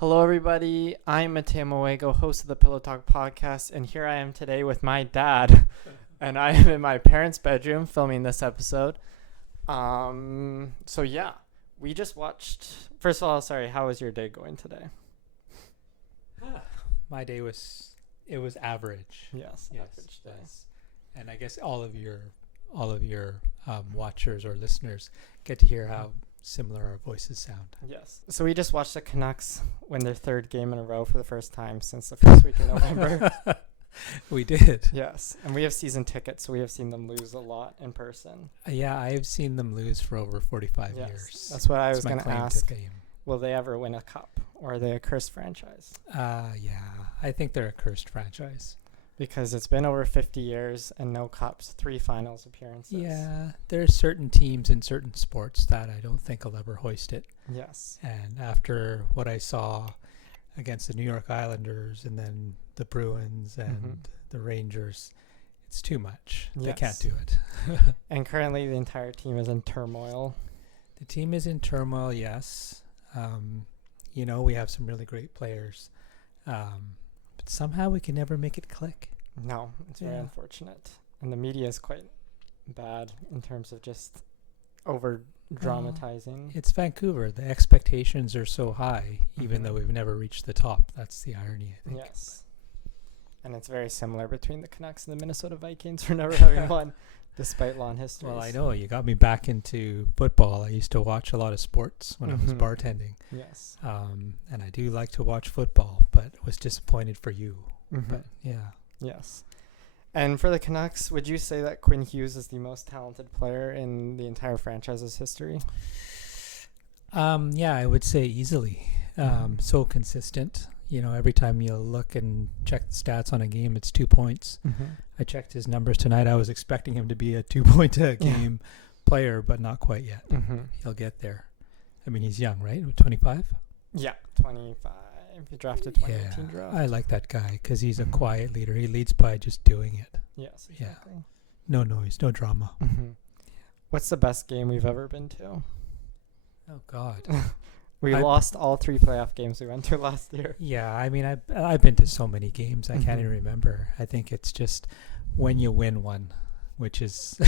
Hello, everybody. I'm Mateo Moego, host of the Pillowtalk Podcast, and here I am today with my dad, and I am in my parents' bedroom filming this episode. So yeah, we just watched. First of all, sorry, how was your day going today? My day was average. Yes, average day. And I guess all of your watchers or listeners get to hear how similar our voices sound. Yes. So we just watched the Canucks win their third game in a row for the first time since the first week in November. We did. Yes, and we have season tickets, so we have seen them lose a lot in person. Yeah, I've seen them lose for over 45 years. That's what I was going to ask. To fame. Will they ever win a cup, or are they a cursed franchise? Yeah, I think they're a cursed franchise. Because it's been over 50 years and no cups, 3 finals appearances. Yeah, there are certain teams in certain sports that I don't think will ever hoist it. Yes. And after what I saw against the New York Islanders and then the Bruins and the Rangers, it's too much. Yes. They can't do it. And currently the entire team is in turmoil. The team is in turmoil, yes. We have some really great players. But somehow we can never make it click. No, it's very unfortunate. And the media is quite bad in terms of just over dramatizing. It's Vancouver. The expectations are so high, even though we've never reached the top. That's the irony, I think. Yes. And it's very similar between the Canucks and the Minnesota Vikings for never having won, despite long histories. Well, I know. You got me back into football. I used to watch a lot of sports when I was bartending. Yes. And I do like to watch football, but was disappointed for you. But yeah. Yes. And for the Canucks, would you say that Quinn Hughes is the most talented player in the entire franchise's history? Yeah, I would say easily. So consistent. Every time you look and check the stats on a game, it's 2 points. I checked his numbers tonight. I was expecting him to be a 2-point game player, but not quite yet. He'll get there. I mean, he's young, right? 25? Yeah, 25. He drafted 2018 draft. I like that guy because he's a quiet leader. He leads by just doing it. Yes, exactly. Yeah. No noise, no drama. What's the best game we've ever been to? Oh, God. We lost all 3 playoff games we went to last year. Yeah, I mean, I've been to so many games, I can't even remember. I think it's just when you win one, which is,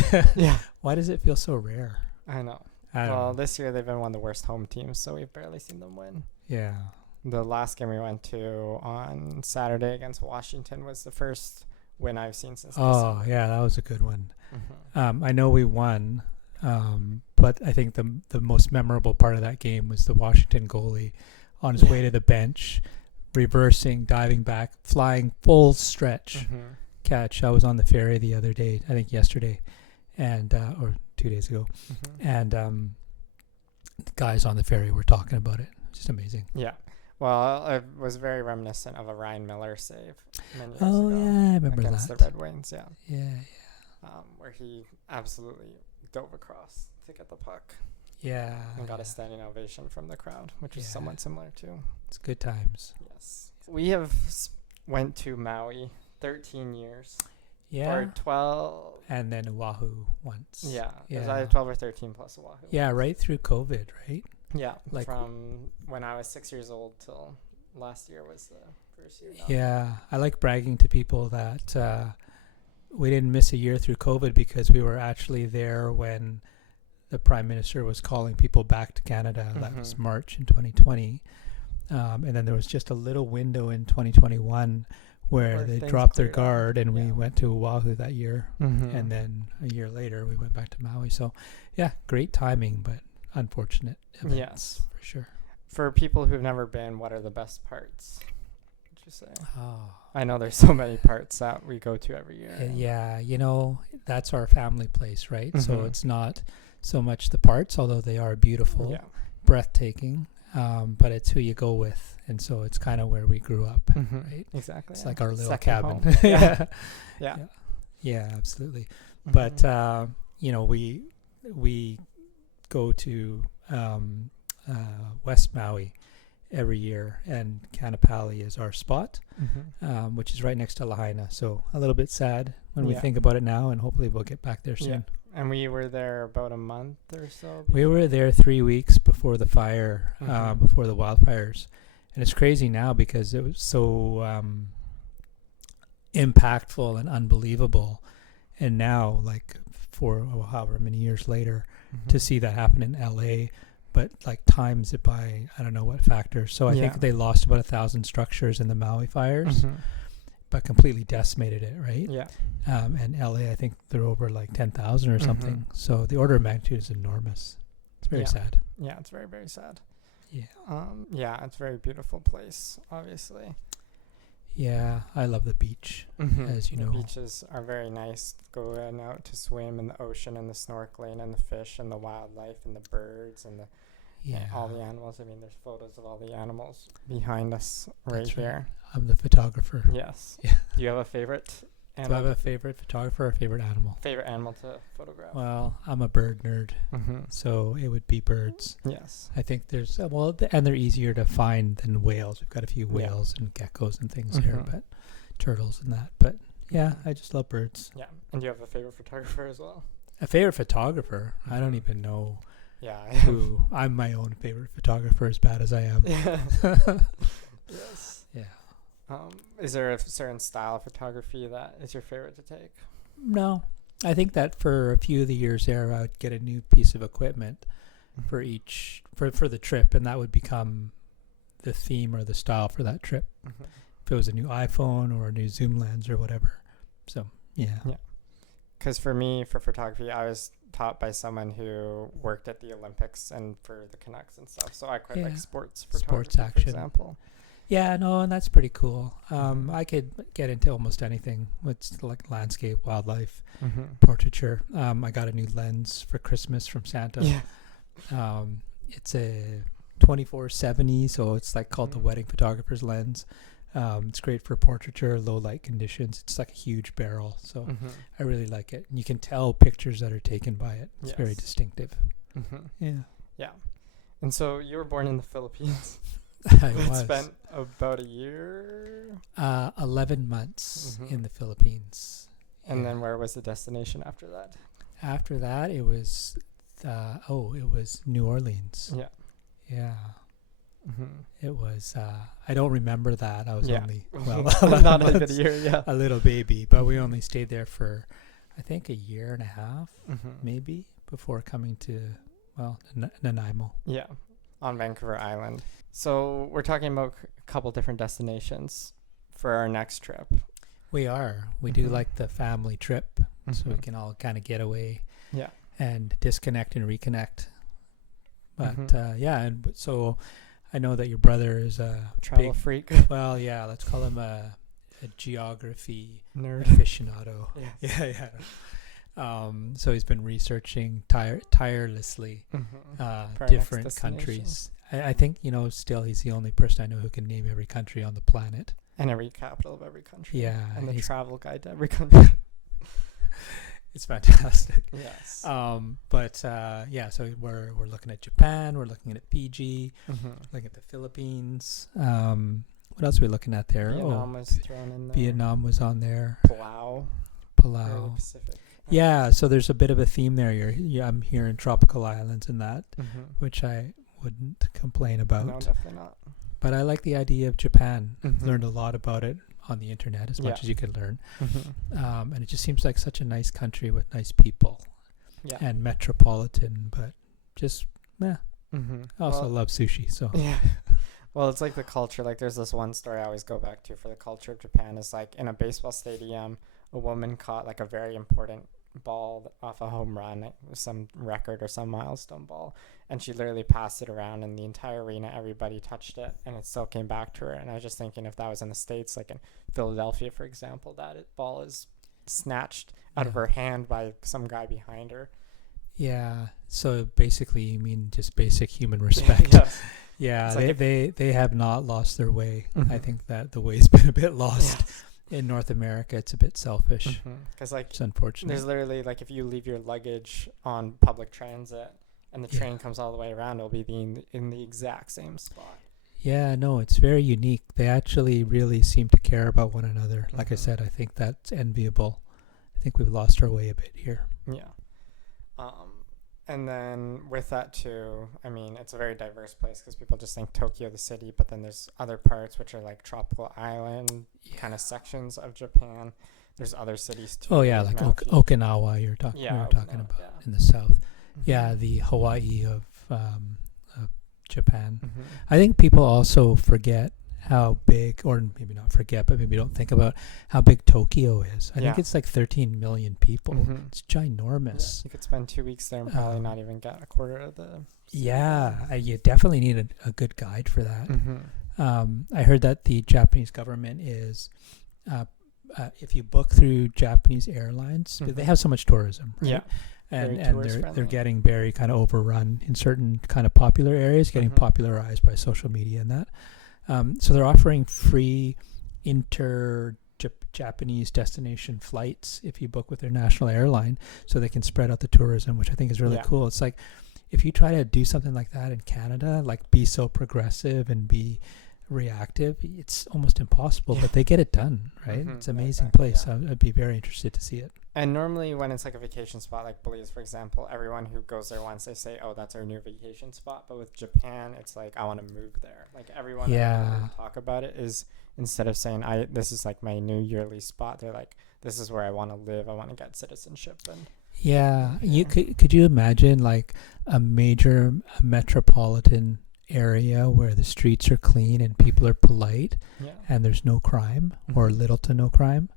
why does it feel so rare? I know. I don't know. This year they've been one of the worst home teams, so we've barely seen them win. Yeah. The last game we went to on Saturday against Washington was the first win I've seen since December. Yeah, that was a good one. I know we won. But I think the most memorable part of that game was the Washington goalie on his way to the bench, reversing, diving back, flying full stretch catch. I was on the ferry the other day, I think yesterday, and or 2 days ago, and the guys on the ferry were talking about it. Just amazing. Yeah. Well, it was very reminiscent of a Ryan Miller save many years ago. Yeah, I remember against that. the Red Wings. Yeah. Where he absolutely dove across to get the puck. Yeah. And got a standing ovation from the crowd, which is somewhat similar to. It's good times. Yes. We have went to Maui 13 years. Yeah. Or 12. And then Oahu once. Yeah. It was either 12 or 13 plus Oahu. Yeah, right through COVID, right? Yeah. Like from when I was 6 years old till last year was the first year. Yeah. I like bragging to people that we didn't miss a year through COVID because we were actually there when the Prime Minister was calling people back to Canada. That was March in 2020. And then there was just a little window in 2021 where they dropped their guard and we went to Oahu that year. And then a year later, we went back to Maui. So, yeah, great timing, but unfortunate events for sure. For people who've never been, what are the best parts? You say? I know there's so many parts that we go to every year. Yeah, that's our family place, right? So it's not so much the parts, although they are beautiful, breathtaking, but it's who you go with. And so it's kind of where we grew up, right? Exactly. It's like our little second cabin. Yeah, absolutely. But, we go to West Maui every year, and Kanapali is our spot, which is right next to Lahaina. So a little bit sad when we think about it now, and hopefully we'll get back there soon. And we were there about a month or so. We were there 3 weeks before the fire, before the wildfires, And it's crazy now because it was so impactful and unbelievable. And now, like, for however many years later, to see that happen in LA, but like times it by I don't know what factor. So I think they lost about 1,000 structures in the Maui fires, but completely decimated it, right? Yeah. And LA, I think they're over like 10,000 or something. So the order of magnitude is enormous. It's very sad. Yeah, it's very, very sad. Yeah. Yeah, it's a very beautiful place, obviously. Yeah, I love the beach, as you know. The beaches are very nice. Going out to swim in the ocean and the snorkeling and the fish and the wildlife and the birds and all the animals. I mean, there's photos of all the animals behind us right here. I'm the photographer. Yes. Yeah. Do you have a favorite animal? Do I have a favorite photographer or favorite animal? Favorite animal to photograph? Well, I'm a bird nerd, so it would be birds. Yes. I think there's, and they're easier to find than whales. We've got a few whales and geckos and things here, but turtles and that. But yeah, I just love birds. Yeah. And do you have a favorite photographer as well? A favorite photographer? I don't even know who. I'm my own favorite photographer, as bad as I am. Yeah. Yes. Yeah. Is there a certain style of photography that is your favorite to take? No. I think that for a few of the years there, I would get a new piece of equipment for the trip, and that would become the theme or the style for that trip. If it was a new iPhone or a new zoom lens or whatever. So, yeah. Because for me, for photography, I was taught by someone who worked at the Olympics and for the Canucks and stuff. So I quite like sports photography, sports action, for example. Yeah, no, and that's pretty cool. I could get into almost anything. It's like landscape, wildlife, portraiture. I got a new lens for Christmas from Santa. Yeah. It's a 24-70, so it's like called the wedding photographer's lens. It's great for portraiture, low light conditions. It's like a huge barrel, so I really like it. And you can tell pictures that are taken by it. It's very distinctive. Yeah. And so you were born in the Philippines. I was. Spent about a year? 11 months in the Philippines. And then where was the destination after that? After that, it was New Orleans. Yeah. Yeah. It was, I don't remember that. I was only, not a year, a little baby, but we only stayed there for, I think, a year and a half, maybe, before coming to, Nanaimo. Yeah, on Vancouver Island. So we're talking about a couple different destinations for our next trip. We are. We do like the family trip, so we can all kind of get away and disconnect and reconnect. But, and so I know that your brother is a travel freak. Well, yeah, let's call him a geography nerd aficionado. Yes. Yeah. So he's been researching tirelessly different countries. I think, still he's the only person I know who can name every country on the planet. And every capital of every country. Yeah. And the travel guide to every country. It's fantastic. Yes. So we're looking at Japan, we're looking at Fiji, looking at the Philippines. What else are we looking at there? Vietnam was thrown in there. Vietnam was on there. Palau. Pacific. Yeah, so there's a bit of a theme there. I'm hearing tropical islands and that, which I wouldn't complain about. No, definitely not. But I like the idea of Japan. Learned a lot about it on the internet, as much as you could learn. And it just seems like such a nice country with nice people and metropolitan, but just, I also love sushi, so. Yeah. Well, it's like the culture. Like, there's this one story I always go back to for the culture of Japan. Is like in a baseball stadium, a woman caught like a very important ball off a home run, some record or some milestone ball, and she literally passed it around in the entire arena. Everybody touched it, and it still came back to her. And I was just thinking, if that was in the States, like in Philadelphia, for example, that ball is snatched out of her hand by some guy behind her. Yeah. So basically, you mean just basic human respect. Yes. Yeah. Like they have not lost their way. I think that the way's been a bit lost. Yes. In North America, it's a bit selfish. Because like, it's unfortunate. There's literally like, if you leave your luggage on public transit and the train comes all the way around, it'll be in the exact same spot. Yeah, no, it's very unique. They actually really seem to care about one another. Like I said, I think that's enviable. I think we've lost our way a bit here. Yeah. And then with that too, I mean, it's a very diverse place because people just think Tokyo the city, but then there's other parts which are like tropical island kind of sections of Japan. There's other cities too. Oh yeah, like Okinawa we were talking about in the south. Yeah, the Hawaii of Japan. I think people also forget how big, or maybe not forget, but maybe don't think about how big Tokyo is. I think it's like 13 million people. It's ginormous. Yeah, you could spend 2 weeks there and probably not even get a quarter of the city. Yeah, you definitely need a good guide for that. I heard that the Japanese government is, if you book through Japanese airlines, they have so much tourism, right? Yeah. And they're getting very kind of overrun in certain kind of popular areas, getting popularized by social media and that. So they're offering free Japanese destination flights if you book with their national airline, so they can spread out the tourism, which I think is really cool. It's like if you try to do something like that in Canada, like be so progressive and be reactive, it's almost impossible, but they get it done, right? It's an amazing place. I'd be very interested to see it. And normally when it's like a vacation spot like Belize, for example, everyone who goes there once, they say, oh, that's our new vacation spot. But with Japan, it's like, I want to move there. Like everyone talk about it is, instead of saying this is like my new yearly spot, they're like, this is where I want to live. I want to get citizenship. And you could you imagine like a major metropolitan area where the streets are clean and people are polite and there's no crime or little to no crime?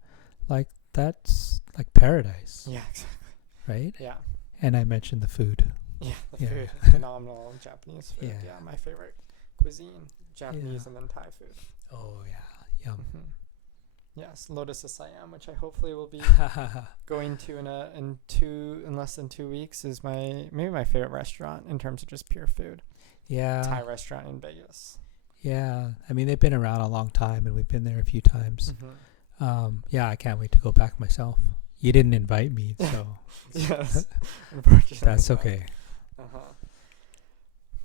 Like that's like paradise. Yeah, exactly. Right? Yeah. And I mentioned the food. Yeah, the food. Phenomenal Japanese food. Yeah, my favorite cuisine. Japanese and then Thai food. Oh, yeah. Yum. Yes, Lotus of Siam, which I hopefully will be going to in less than 2 weeks, is maybe my favorite restaurant in terms of just pure food. Yeah. Thai restaurant in Vegas. Yeah. I mean, they've been around a long time and we've been there a few times. I can't wait to go back myself. You didn't invite me, so yes, unfortunately, that's okay.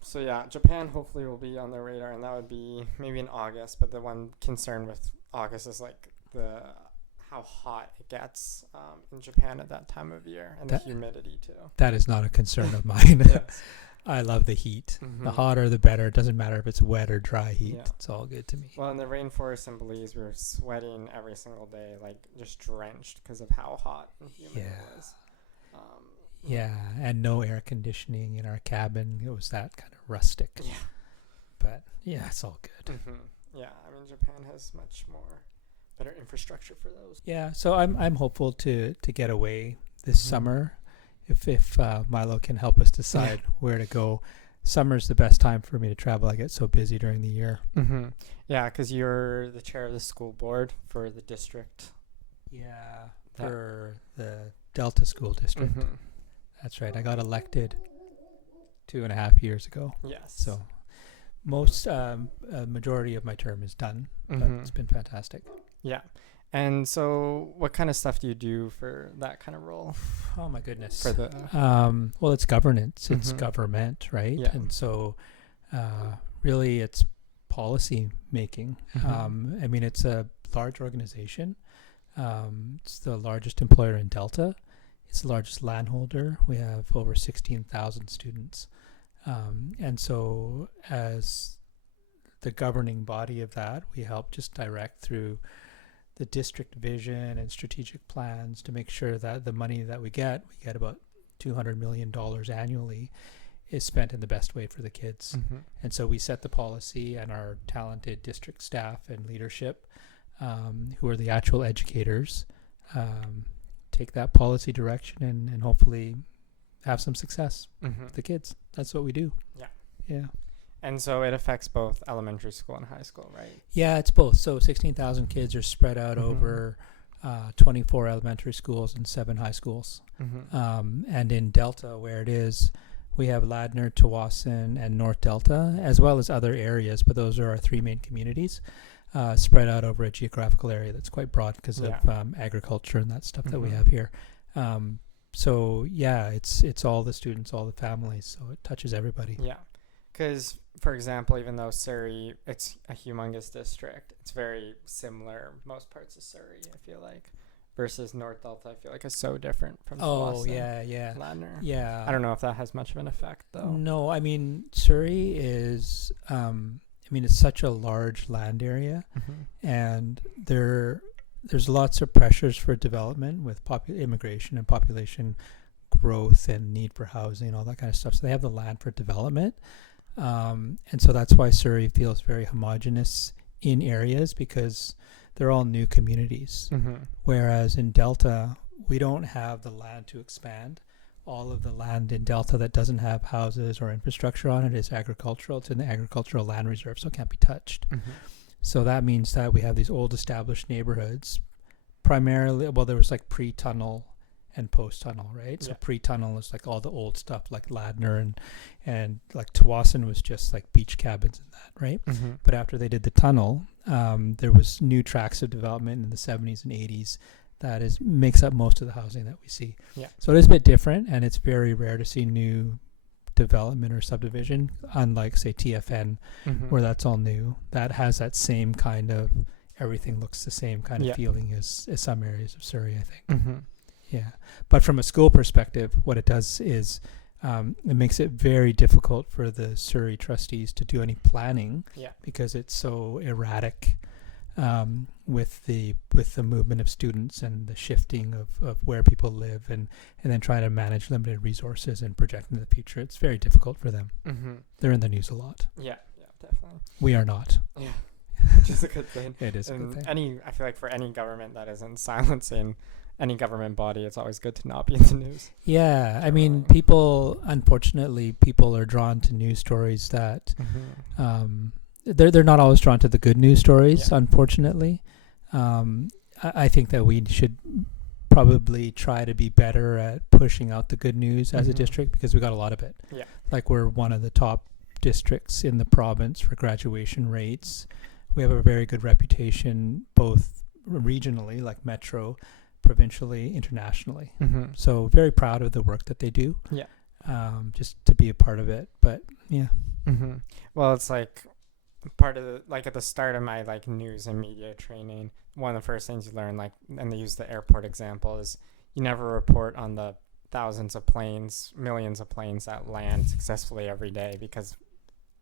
So yeah, Japan hopefully will be on their radar, and that would be maybe in August. But the one concern with August is like how hot it gets in Japan at that time of year, and the humidity too. That is not a concern of mine. Yes. I love the heat. The hotter, the better. It doesn't matter if it's wet or dry heat. Yeah. It's all good to me. Well, in the rainforest in Belize, we were sweating every single day, like just drenched because of how hot and humid it was. And no air conditioning in our cabin. It was that kind of rustic. Yeah. But yeah, it's all good. Yeah, I mean, Japan has much more better infrastructure for those. Yeah, so I'm hopeful to get away this summer. If Milo can help us decide where to go. Summer's the best time for me to travel. I get so busy during the year. Yeah, because you're the chair of the school board for the district. Yeah, for the Delta School District. That's right. I got elected 2.5 years ago. Yes. So most majority of my term is done, but it's been fantastic. Yeah. And so what kind of stuff do you do for that kind of role? Oh, my goodness. For the well, it's governance. It's government, right? Yeah. And so really it's policy making. I mean, it's a large organization. It's the largest employer in Delta. It's the largest landholder. We have over 16,000 students. And so as the governing body of that, we help just direct through the district vision and strategic plans to make sure that the money that we get about $200 million annually, is spent in the best way for the kids. And so we set the policy, and our talented district staff and leadership, who are the actual educators, take that policy direction and hopefully have some success with the kids. That's what we do. Yeah. And so it affects both elementary school and high school, right? Yeah, it's both. So 16,000 kids are spread out over 24 elementary schools and 7 high schools. And in Delta, where it is, we have Ladner, Tawasin, and North Delta, as well as other areas, but those are our 3 main communities, spread out over a geographical area that's quite broad because of agriculture and that stuff that we have here. So yeah, it's all the students, all the families, so it touches everybody. Yeah. Because, for example, even though Surrey, it's a humongous district, it's very similar, most parts of Surrey, I feel like, versus North Delta, I feel like is so different from Oh, Tsawwassen, yeah. Ladner. Yeah. I don't know if that has much of an effect though. No, I mean, Surrey is, it's such a large land area, and there's lots of pressures for development with immigration and population growth and need for housing and all that kind of stuff. So they have the land for development. And so that's why Surrey feels very homogenous in areas, because they're all new communities. Whereas in Delta, we don't have the land to expand. All of the land in Delta that doesn't have houses or infrastructure on it is agricultural. It's in the agricultural land reserve, so it can't be touched. So that means that we have these old established neighborhoods, primarily, well, there was like pre-tunnel and post-tunnel, right? So pre-tunnel is like all the old stuff like Ladner and like Tsawwassen was just like beach cabins and that, right? But after they did the tunnel, there was new tracts of development in the 70s and 80s that makes up most of the housing that we see. So it is a bit different, and it's very rare to see new development or subdivision, unlike say TFN, where that's all new. That has that same kind of everything looks the same kind of feeling as some areas of Surrey, I think. Yeah, but from a school perspective, what it does is it makes it very difficult for the Surrey trustees to do any planning, because it's so erratic with the movement of students and the shifting of where people live, and then trying to manage limited resources and project into the future. It's very difficult for them. They're in the news a lot. Yeah, definitely. We are not. Yeah, which is a good thing. It is a good thing. I feel like for any government that isn't silencing any government body, it's always good to not be in the news. Yeah, I mean, unfortunately, people are drawn to news stories that they're not always drawn to the good news stories, unfortunately. I think that we should probably try to be better at pushing out the good news as a district, because we got a lot of it. Like, we're one of the top districts in the province for graduation rates. We have a very good reputation, both regionally, like Metro, provincially, internationally. So very proud of the work that they do. Just to be a part of it. But well, it's like part of the, like at the start of my like news and media training, one of the first things you learn, like, and they use the airport example, is you never report on the thousands of planes, millions of planes that land successfully every day, because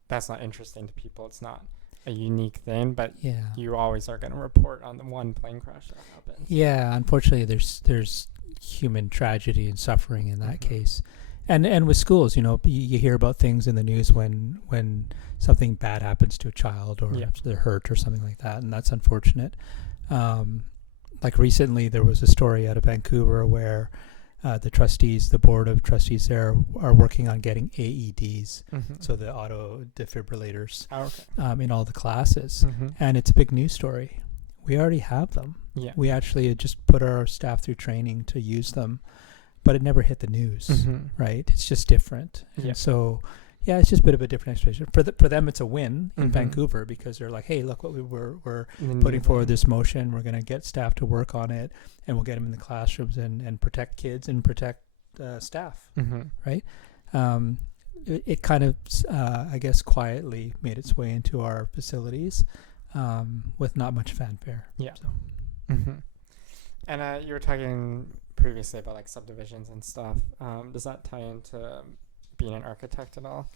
that's not interesting to people. It's not a unique thing, but you always are going to report on the one plane crash that happens. Yeah, unfortunately, there's human tragedy and suffering in that case, and with schools, you hear about things in the news when something bad happens to a child, or if they're hurt or something like that, and that's unfortunate. Like recently, there was a story out of Vancouver where the board of trustees there are working on getting AEDs, so the auto defibrillators, in all the classes. And it's a big news story. We already have them. We actually just put our staff through training to use them, but it never hit the news, right? It's just different. And so, it's just a bit of a different expectation. For them, it's a win in Vancouver, because they're like, hey, look what we're putting forward this motion. We're going to get staff to work on it, and we'll get them in the classrooms and protect kids and protect staff, right? It kind of, I guess, quietly made its way into our facilities with not much fanfare. So. And you were talking previously about like subdivisions and stuff. Does that tie into being an architect at all?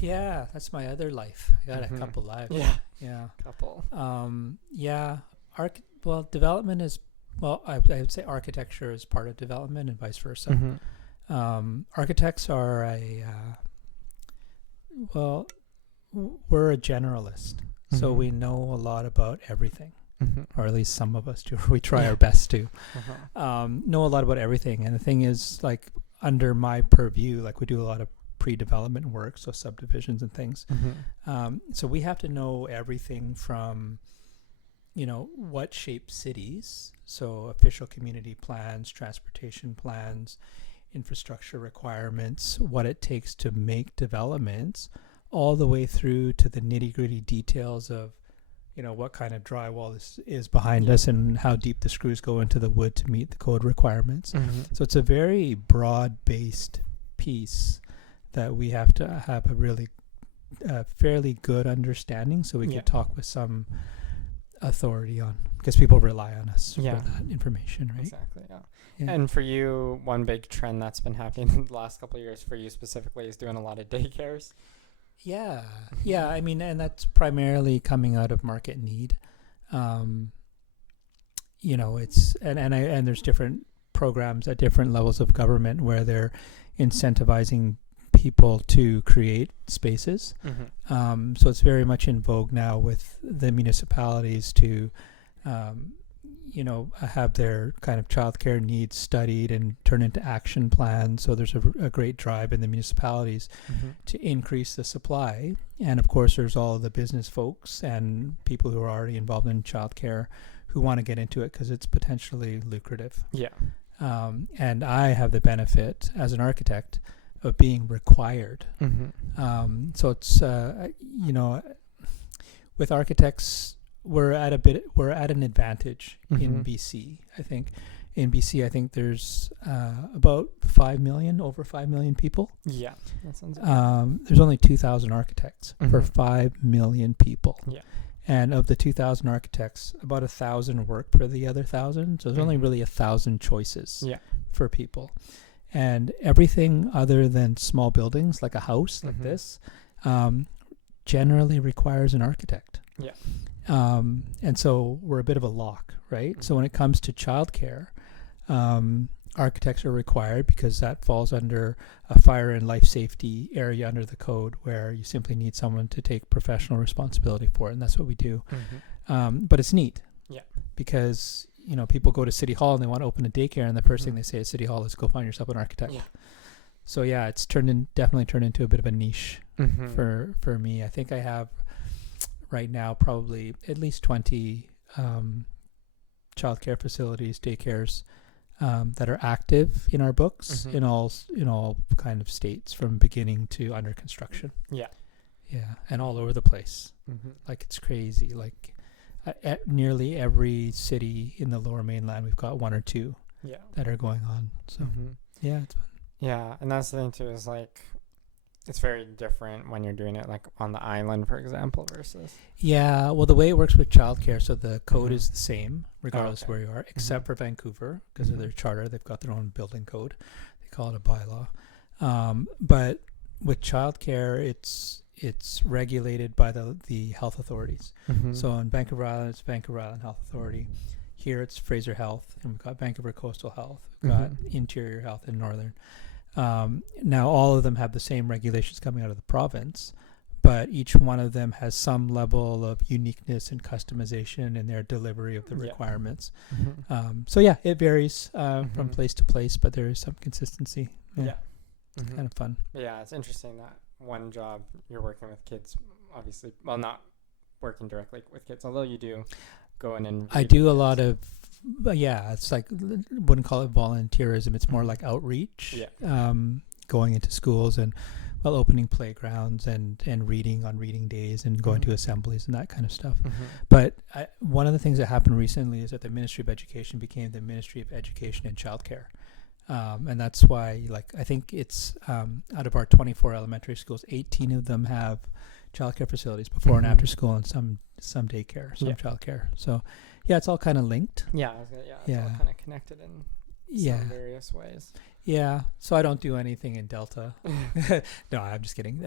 Yeah, that's my other life. I got a couple lives. Couple. Development is, I would say architecture is part of development and vice versa. Architects are we're a generalist, so we know a lot about everything, or at least some of us do. We try our best to know a lot about everything. And the thing is, like, under my purview, like, we do a lot of pre-development work, so subdivisions and things. So we have to know everything from, what shapes cities, so official community plans, transportation plans, infrastructure requirements, what it takes to make developments, all the way through to the nitty-gritty details of, what kind of drywall is behind us and how deep the screws go into the wood to meet the code requirements. So it's a very broad-based piece that we have to have a really fairly good understanding, so we can talk with some authority on, because people rely on us Yeah. for that information, right? Exactly. Yeah. Yeah. And for you, one big trend that's been happening in the last couple of years for you specifically is doing a lot of daycares. Yeah. Yeah. I mean, and that's primarily coming out of market need. It's and there's different programs at different levels of government where they're incentivizing people to create spaces. Mm-hmm. So it's very much in vogue now with the municipalities to, have their kind of childcare needs studied and turn into action plans. So there's a great drive in the municipalities Mm-hmm. to increase the supply. And of course, there's all of the business folks and people who are already involved in childcare who want to get into it because it's potentially lucrative. Yeah. And I have the benefit as an architect of being required. Mm-hmm. So it's, with architects, we're at an advantage in Mhm. BC. I think in BC, there's about 5 million, over 5 million people. Yeah. That sounds There's only 2,000 architects for Mhm. 5 million people. Yeah. And of the 2,000 architects, about 1,000 work for the other 1,000. So there's only Mhm. really 1,000 choices Yeah. for people. And everything other than small buildings, like a house like Mhm. this, generally requires an architect. Yeah. And so we're a bit of a lock, right? So when it comes to childcare, architects are required because that falls under a fire and life safety area under the code where you simply need someone to take professional responsibility for it. And that's what we do. Mm-hmm. But it's neat. Yeah. Because, people go to City Hall and they want to open a daycare, and the first thing Mhm. they say at City Hall is go find yourself an architect. Yeah. So yeah, it's definitely turned into a bit of a niche Mm-hmm. for me. I think I have right now probably at least 20 childcare facilities, daycares that are active in our books Mhm. in all kind of states from beginning to under construction. Yeah. Yeah, and all over the place. Mm-hmm. Like it's crazy. Like at nearly every city in the Lower Mainland, we've got one or two Yeah. that are going on. So Mm-hmm. yeah, it's fun. Yeah, and that's the thing too, is like it's very different when you're doing it like on the island, for example, versus Yeah, well, the way it works with childcare, so the code Mhm. is the same regardless of okay. where you are, except for Vancouver because of Mhm. their charter. They've got their own building code. They call it a bylaw. But with childcare, it's regulated by the health authorities. Mm-hmm. So in Vancouver Island, it's Vancouver Island Health Authority. Here it's Fraser Health, and we've got Vancouver Coastal Health. We've got Mhm. Interior Health and Northern. Now, all of them have the same regulations coming out of the province, but each one of them has some level of uniqueness and customization in their delivery of the Yeah. requirements. Mm-hmm. So yeah, it varies from Mhm. place to place, but there is some consistency. Yeah. It's Mhm. kind of fun. Yeah, it's interesting that one job you're working with kids, obviously, well, not working directly with kids, although you do go in and I read do with a lot kids. of, it's like, wouldn't call it volunteerism. It's more Mhm. like outreach. Yeah. Going into schools and opening playgrounds and reading on reading days and going Mhm. to assemblies and that kind of stuff. Mhm. But one of the things that happened recently is that the Ministry of Education became the Ministry of Education and Childcare. And that's why, I think it's out of our 24 elementary schools, 18 of them have childcare facilities before and Mhm. after school, and some daycare, some Yeah. childcare. So, yeah, it's all kind of linked. Yeah, it's all Yeah. kind of connected in some various ways. Yeah. So I don't do anything in Delta. No, I'm just kidding.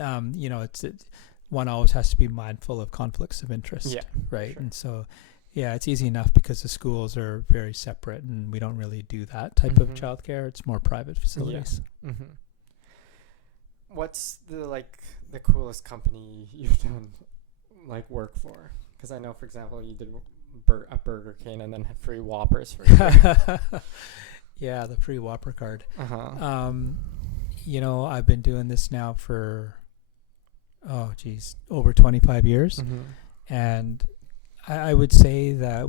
One always has to be mindful of conflicts of interest. Yeah, Right. sure. And so, yeah, it's easy enough because the schools are very separate and we don't really do that type of Mhm. childcare. It's more private facilities. Mm-hmm. What's the coolest company you've done work for? Because I know, for example, you did a Burger King and then had free Whoppers for you. Yeah, the free Whopper card. Uh-huh. I've been doing this now for, over 25 years. Mm-hmm. And I would say that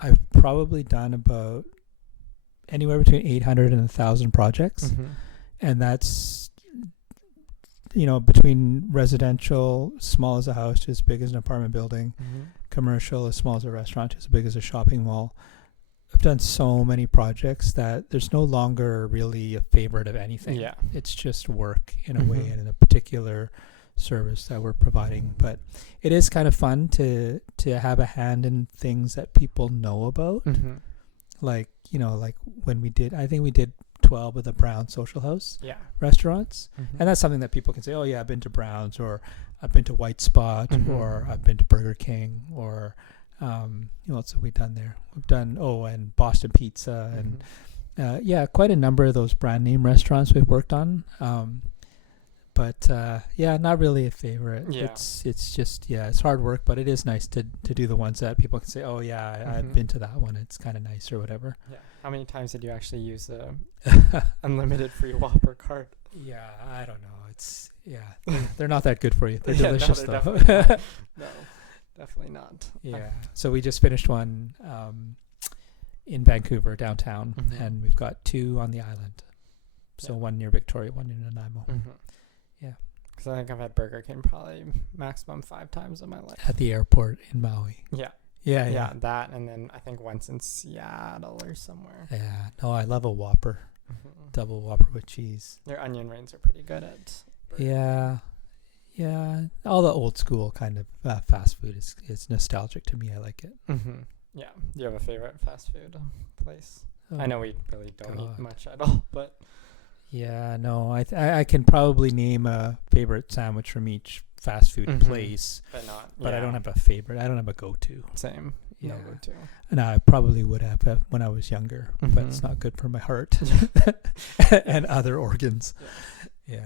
I've probably done about anywhere between 800 and 1,000 projects. Mm-hmm. And that's, between residential, small as a house to as big as an apartment building, Mm-hmm. commercial, as small as a restaurant to as big as a shopping mall. I've done so many projects that there's no longer really a favorite of anything. Yeah. It's just work in a way Mhm. and in a particular service that we're providing. But it is kind of fun to have a hand in things that people know about. Mm-hmm. Like, like when I think we did 12 of the Brown Social House restaurants. Mm-hmm. And that's something that people can say, oh yeah, I've been to Brown's, or I've been to White Spot, Mm-hmm. or I've been to Burger King, or what else have we done there? We've done, and Boston Pizza, and quite a number of those brand name restaurants we've worked on. But not really a favorite. Yeah. It's just, it's hard work, but it is nice to do the ones that people can say, oh yeah, I've been to that one. It's kind of nice or whatever. Yeah. How many times did you actually use the unlimited free Whopper card? Yeah, I don't know. It's they're not that good for you. They're Yeah, delicious no, they're though. definitely not. No, definitely not. Yeah. So we just finished one in Vancouver downtown, and we've got 2 on the island. So one near Victoria, one in Nanaimo. Mm-hmm. Yeah. Because I think I've had Burger King probably maximum 5 times in my life. At the airport in Maui. Yeah. Yeah. That, and then I think once in Seattle or somewhere. Yeah. No, I love a Whopper. Mm-hmm. Double Whopper with cheese. Their onion rings are pretty good at Burger King. Yeah. All the old school kind of fast food is nostalgic to me. I like it. Mm-hmm. Yeah. Do you have a favorite fast food place? Oh, I know we really don't eat God. much at all, but Yeah, no, I can probably name a favorite sandwich from each fast food place, but I don't have a favorite. I don't have a go-to. Same. Yeah. No go-to. And I probably would have when I was younger, but it's not good for my heart and other organs. Yeah.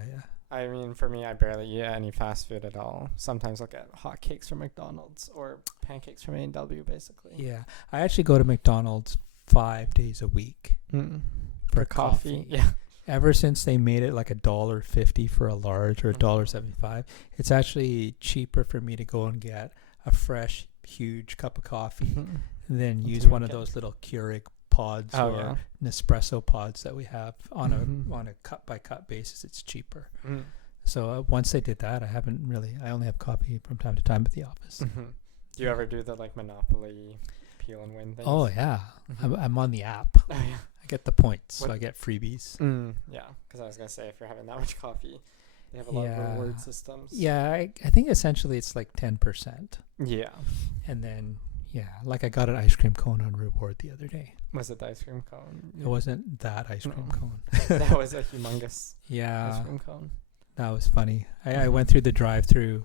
I mean, for me, I barely eat any fast food at all. Sometimes I'll get hot cakes from McDonald's or pancakes from A&W, basically. Yeah, I actually go to McDonald's 5 days a week for coffee. Yeah. Ever since they made it like $1.50 for a large or $1.75, it's actually cheaper for me to go and get a fresh, huge cup of coffee than use one of those little Keurig pods or Nespresso pods that we have on a cup by cup basis. It's cheaper. So once they did that, I only have coffee from time to time at the office. Do you ever do the like Monopoly peel and win things? Oh yeah, I'm on the app. Oh yeah. I get the points, so I get freebies. Yeah, because I was gonna say if you're having that much coffee, they have a lot of reward systems. Yeah, I think essentially it's like 10%. Yeah. And then like I got an ice cream cone on reward the other day. Was it the ice cream cone? It wasn't that ice cream cone. That was a humongous ice cream cone. That was funny. I went through the drive-through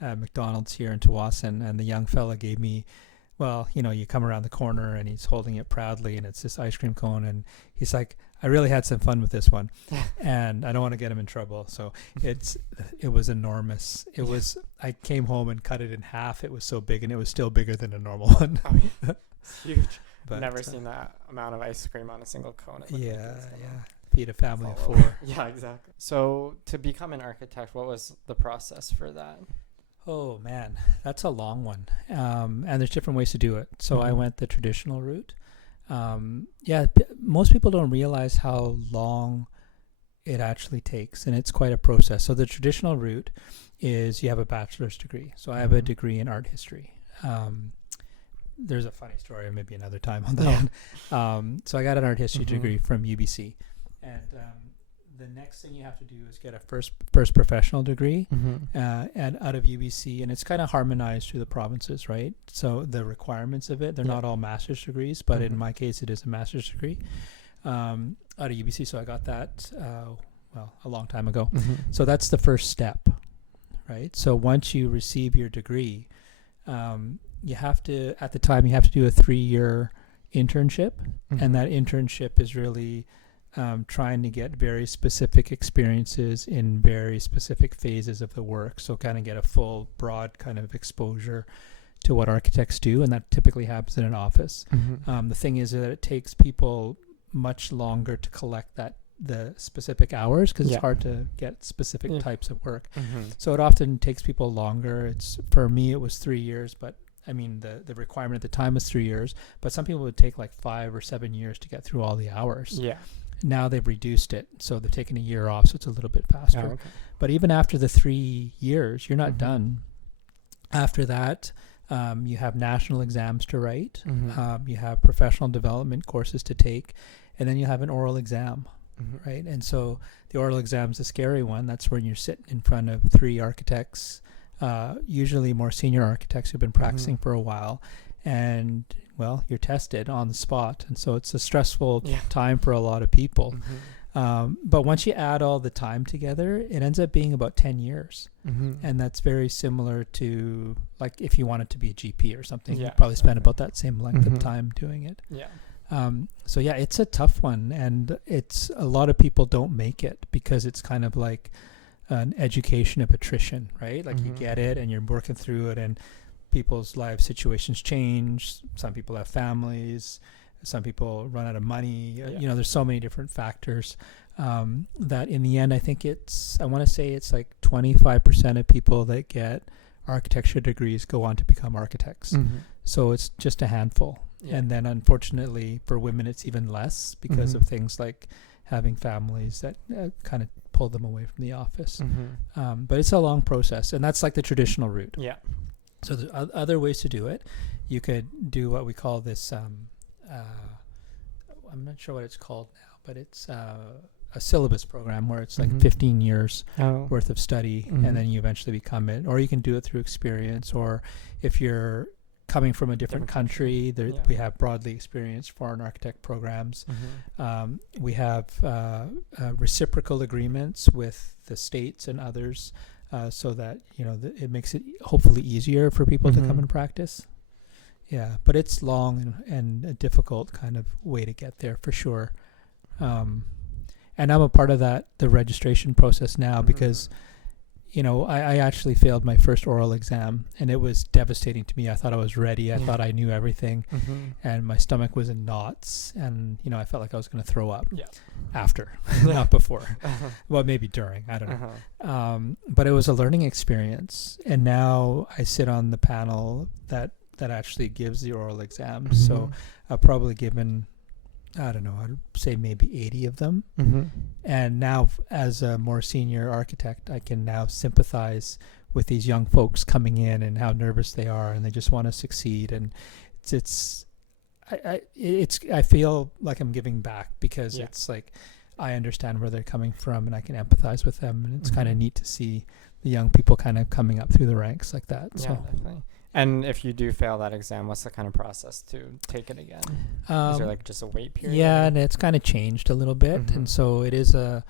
at McDonald's here in Tawasin, and the young fella gave me, well, you come around the corner and he's holding it proudly, and it's this ice cream cone, and he's like, I really had some fun with this one, and I don't want to get him in trouble. So it was enormous. I came home and cut it in half. It was so big, and it was still bigger than a normal one. I mean, it's huge. But never seen that amount of ice cream on a single cone. Feed a family of 4. Yeah, exactly. So to become an architect, what was the process for that? Oh man, that's a long one. And there's different ways to do it. So I went the traditional route. Most people don't realize how long it actually takes, and it's quite a process. So the traditional route is you have a bachelor's degree. So I have a degree in art history. There's a funny story, maybe another time on that one. So I got an art history degree from UBC, and the next thing you have to do is get a first professional degree and out of UBC, and it's kind of harmonized through the provinces, right? So the requirements of it, they're not all master's degrees, but in my case it is a master's degree out of UBC. So I got that a long time ago. So that's the first step, right? So once you receive your degree, you have to do a 3-year internship, and that internship is really trying to get very specific experiences in very specific phases of the work. So kind of get a full, broad kind of exposure to what architects do, and that typically happens in an office. The thing is that it takes people much longer to collect the specific hours, because it's hard to get specific types of work. So it often takes people longer. For me, it was 3 years, but I mean, the requirement at the time was 3 years, but some people would take like 5 or 7 years to get through all the hours. Yeah. Now they've reduced it, so they've taken a year off, so it's a little bit faster. Oh, okay. But even after the 3 years, you're not done. After that, you have national exams to write. You have professional development courses to take, and then you have an oral exam. right? And so the oral exam's a scary one. That's when you're sitting in front of 3 architects, usually more senior architects who've been practicing for a while, and well, you're tested on the spot, and so it's a stressful time for a lot of people. But once you add all the time together, it ends up being about 10 years. And that's very similar to, like, if you wanted to be a GP or something, you probably spend about that same length of time doing it. So yeah, it's a tough one, and it's a lot of people don't make it because it's kind of like an education of attrition, right? Like you get it and you're working through it, and people's life situations change. Some people have families. Some people run out of money. You know, there's so many different factors that in the end, I think I want to say it's like 25% of people that get architecture degrees go on to become architects. So it's just a handful. And then unfortunately for women, it's even less because of things like having families that kind of pull them away from the office. But it's a long process, and that's like the traditional route. So there's other ways to do it. You could do what we call this, I'm not sure what it's called now, but it's a syllabus program where it's like 15 years worth of study, and then you eventually become it. Or you can do it through experience, or if you're coming from a different country, we have broadly experienced foreign architect programs. We have reciprocal agreements with the states and others, so that, you know, it makes it hopefully easier for people to come and practice. Yeah, but it's long and a difficult kind of way to get there for sure. And I'm a part of the registration process now because, you know, I actually failed my first oral exam, and it was devastating to me. I thought I was ready. I thought I knew everything, and my stomach was in knots, and, you know, I felt like I was going to throw up after, not before. Well, maybe during, I don't know. But it was a learning experience, and now I sit on the panel that actually gives the oral exams. So I've probably given, I don't know, I'd say maybe 80 of them. And now as a more senior architect, I can now sympathize with these young folks coming in and how nervous they are, and they just want to succeed. And I feel like I'm giving back because it's like, I understand where they're coming from and I can empathize with them. And it's kind of neat to see the young people kind of coming up through the ranks like that. Yeah, so definitely. And if you do fail that exam, what's the kind of process to take it again? Is there like just a wait period? Yeah, and it's kind of changed a little bit. And so it is a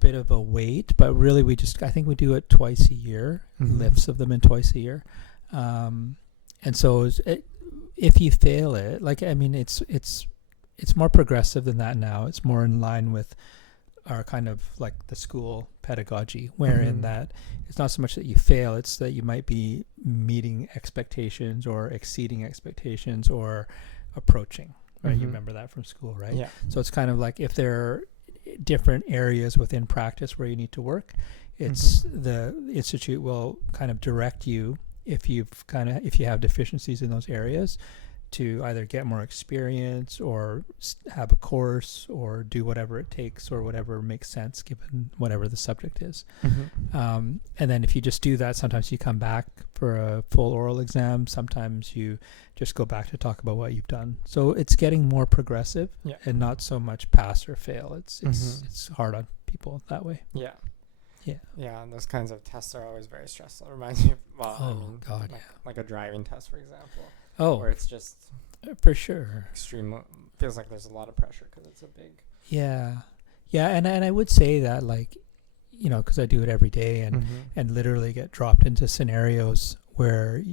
bit of a wait, but really I think we do it twice a year, lifts of them in twice a year. And so if you fail it, like, I mean, it's more progressive than that now. It's more in line with our kind of like the school pedagogy, wherein that it's not so much that you fail, it's that you might be meeting expectations or exceeding expectations or approaching, right? You remember that from school, right? Yeah. So it's kind of like if there are different areas within practice where you need to work, it's the institute will kind of direct you if you have deficiencies in those areas to either get more experience or have a course or do whatever it takes or whatever makes sense given whatever the subject is. And then if you just do that, sometimes you come back for a full oral exam. Sometimes you just go back to talk about what you've done. So it's getting more progressive and not so much pass or fail. It's hard on people that way. Yeah, and those kinds of tests are always very stressful. It reminds me of, like a driving test, for example. Where it's just for sure extreme. Feels like there's a lot of pressure because it's a big. Yeah, and I would say that, like, you know, because I do it every day and literally get dropped into scenarios where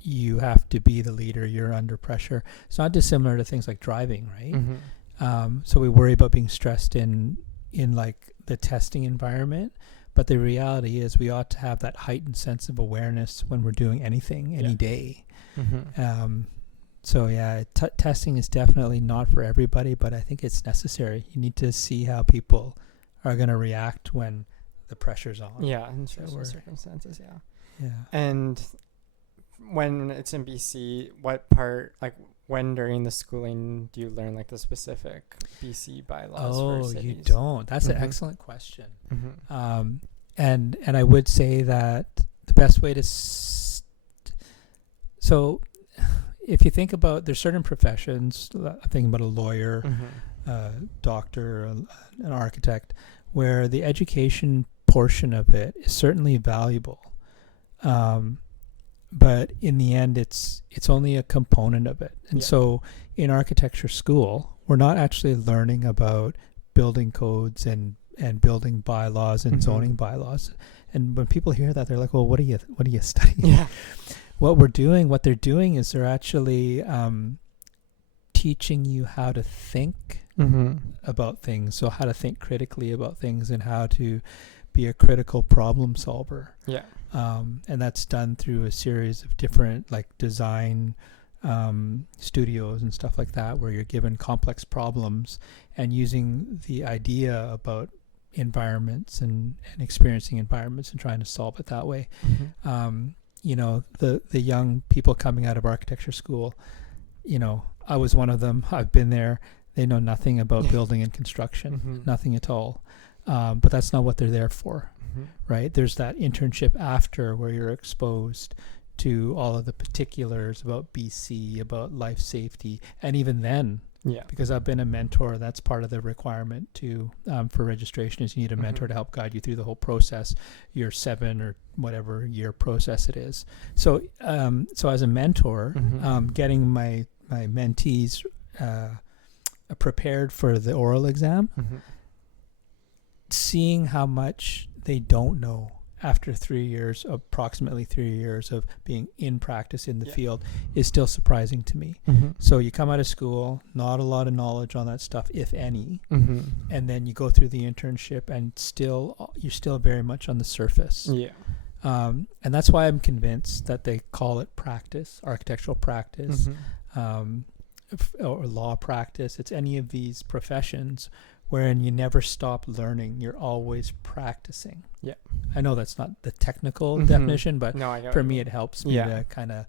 you have to be the leader. You're under pressure. It's not dissimilar to things like driving, right? So we worry about being stressed in like the testing environment. But the reality is we ought to have that heightened sense of awareness when we're doing anything, any day. So yeah, testing is definitely not for everybody, but I think it's necessary. You need to see how people are going to react when the pressure's on. Yeah, in stressful circumstances, Yeah. And when it's in BC, what part, like, when during the schooling do you learn like the specific BC bylaws for cities? You don't. That's an excellent question. And I would say that the best way to so if you think about, there's certain professions, I'm thinking about a lawyer, a doctor, an architect, where the education portion of it is certainly valuable. But in the end, it's only a component of it. And so in architecture school, we're not actually learning about building codes and building bylaws and zoning bylaws. And when people hear that, they're like, well, what are you studying? Yeah. What they're doing is they're actually teaching you how to think about things. So how to think critically about things and how to be a critical problem solver. Yeah. And that's done through a series of different like design studios and stuff like that, where you're given complex problems and using the idea about environments and experiencing environments and trying to solve it that way. You know, the young people coming out of architecture school, you know, I was one of them. I've been there. They know nothing about building and construction, nothing at all. But that's not what they're there for, right? There's that internship after where you're exposed to all of the particulars about BC, about life safety. And even then, because I've been a mentor, that's part of the requirement too, for registration, is you need a mentor to help guide you through the whole process, your 7 or whatever year process it is. So as a mentor, getting my mentees prepared for the oral exam, seeing how much they don't know after approximately 3 years of being in practice in the field is still surprising to me. So you come out of school, not a lot of knowledge on that stuff, if any, and then you go through the internship and you're still very much on the surface. And that's why I'm convinced that they call it practice, architectural practice, or law practice. It's any of these professions wherein you never stop learning. You're always practicing. Yeah. I know that's not the technical definition, but for me, it helps me to kind of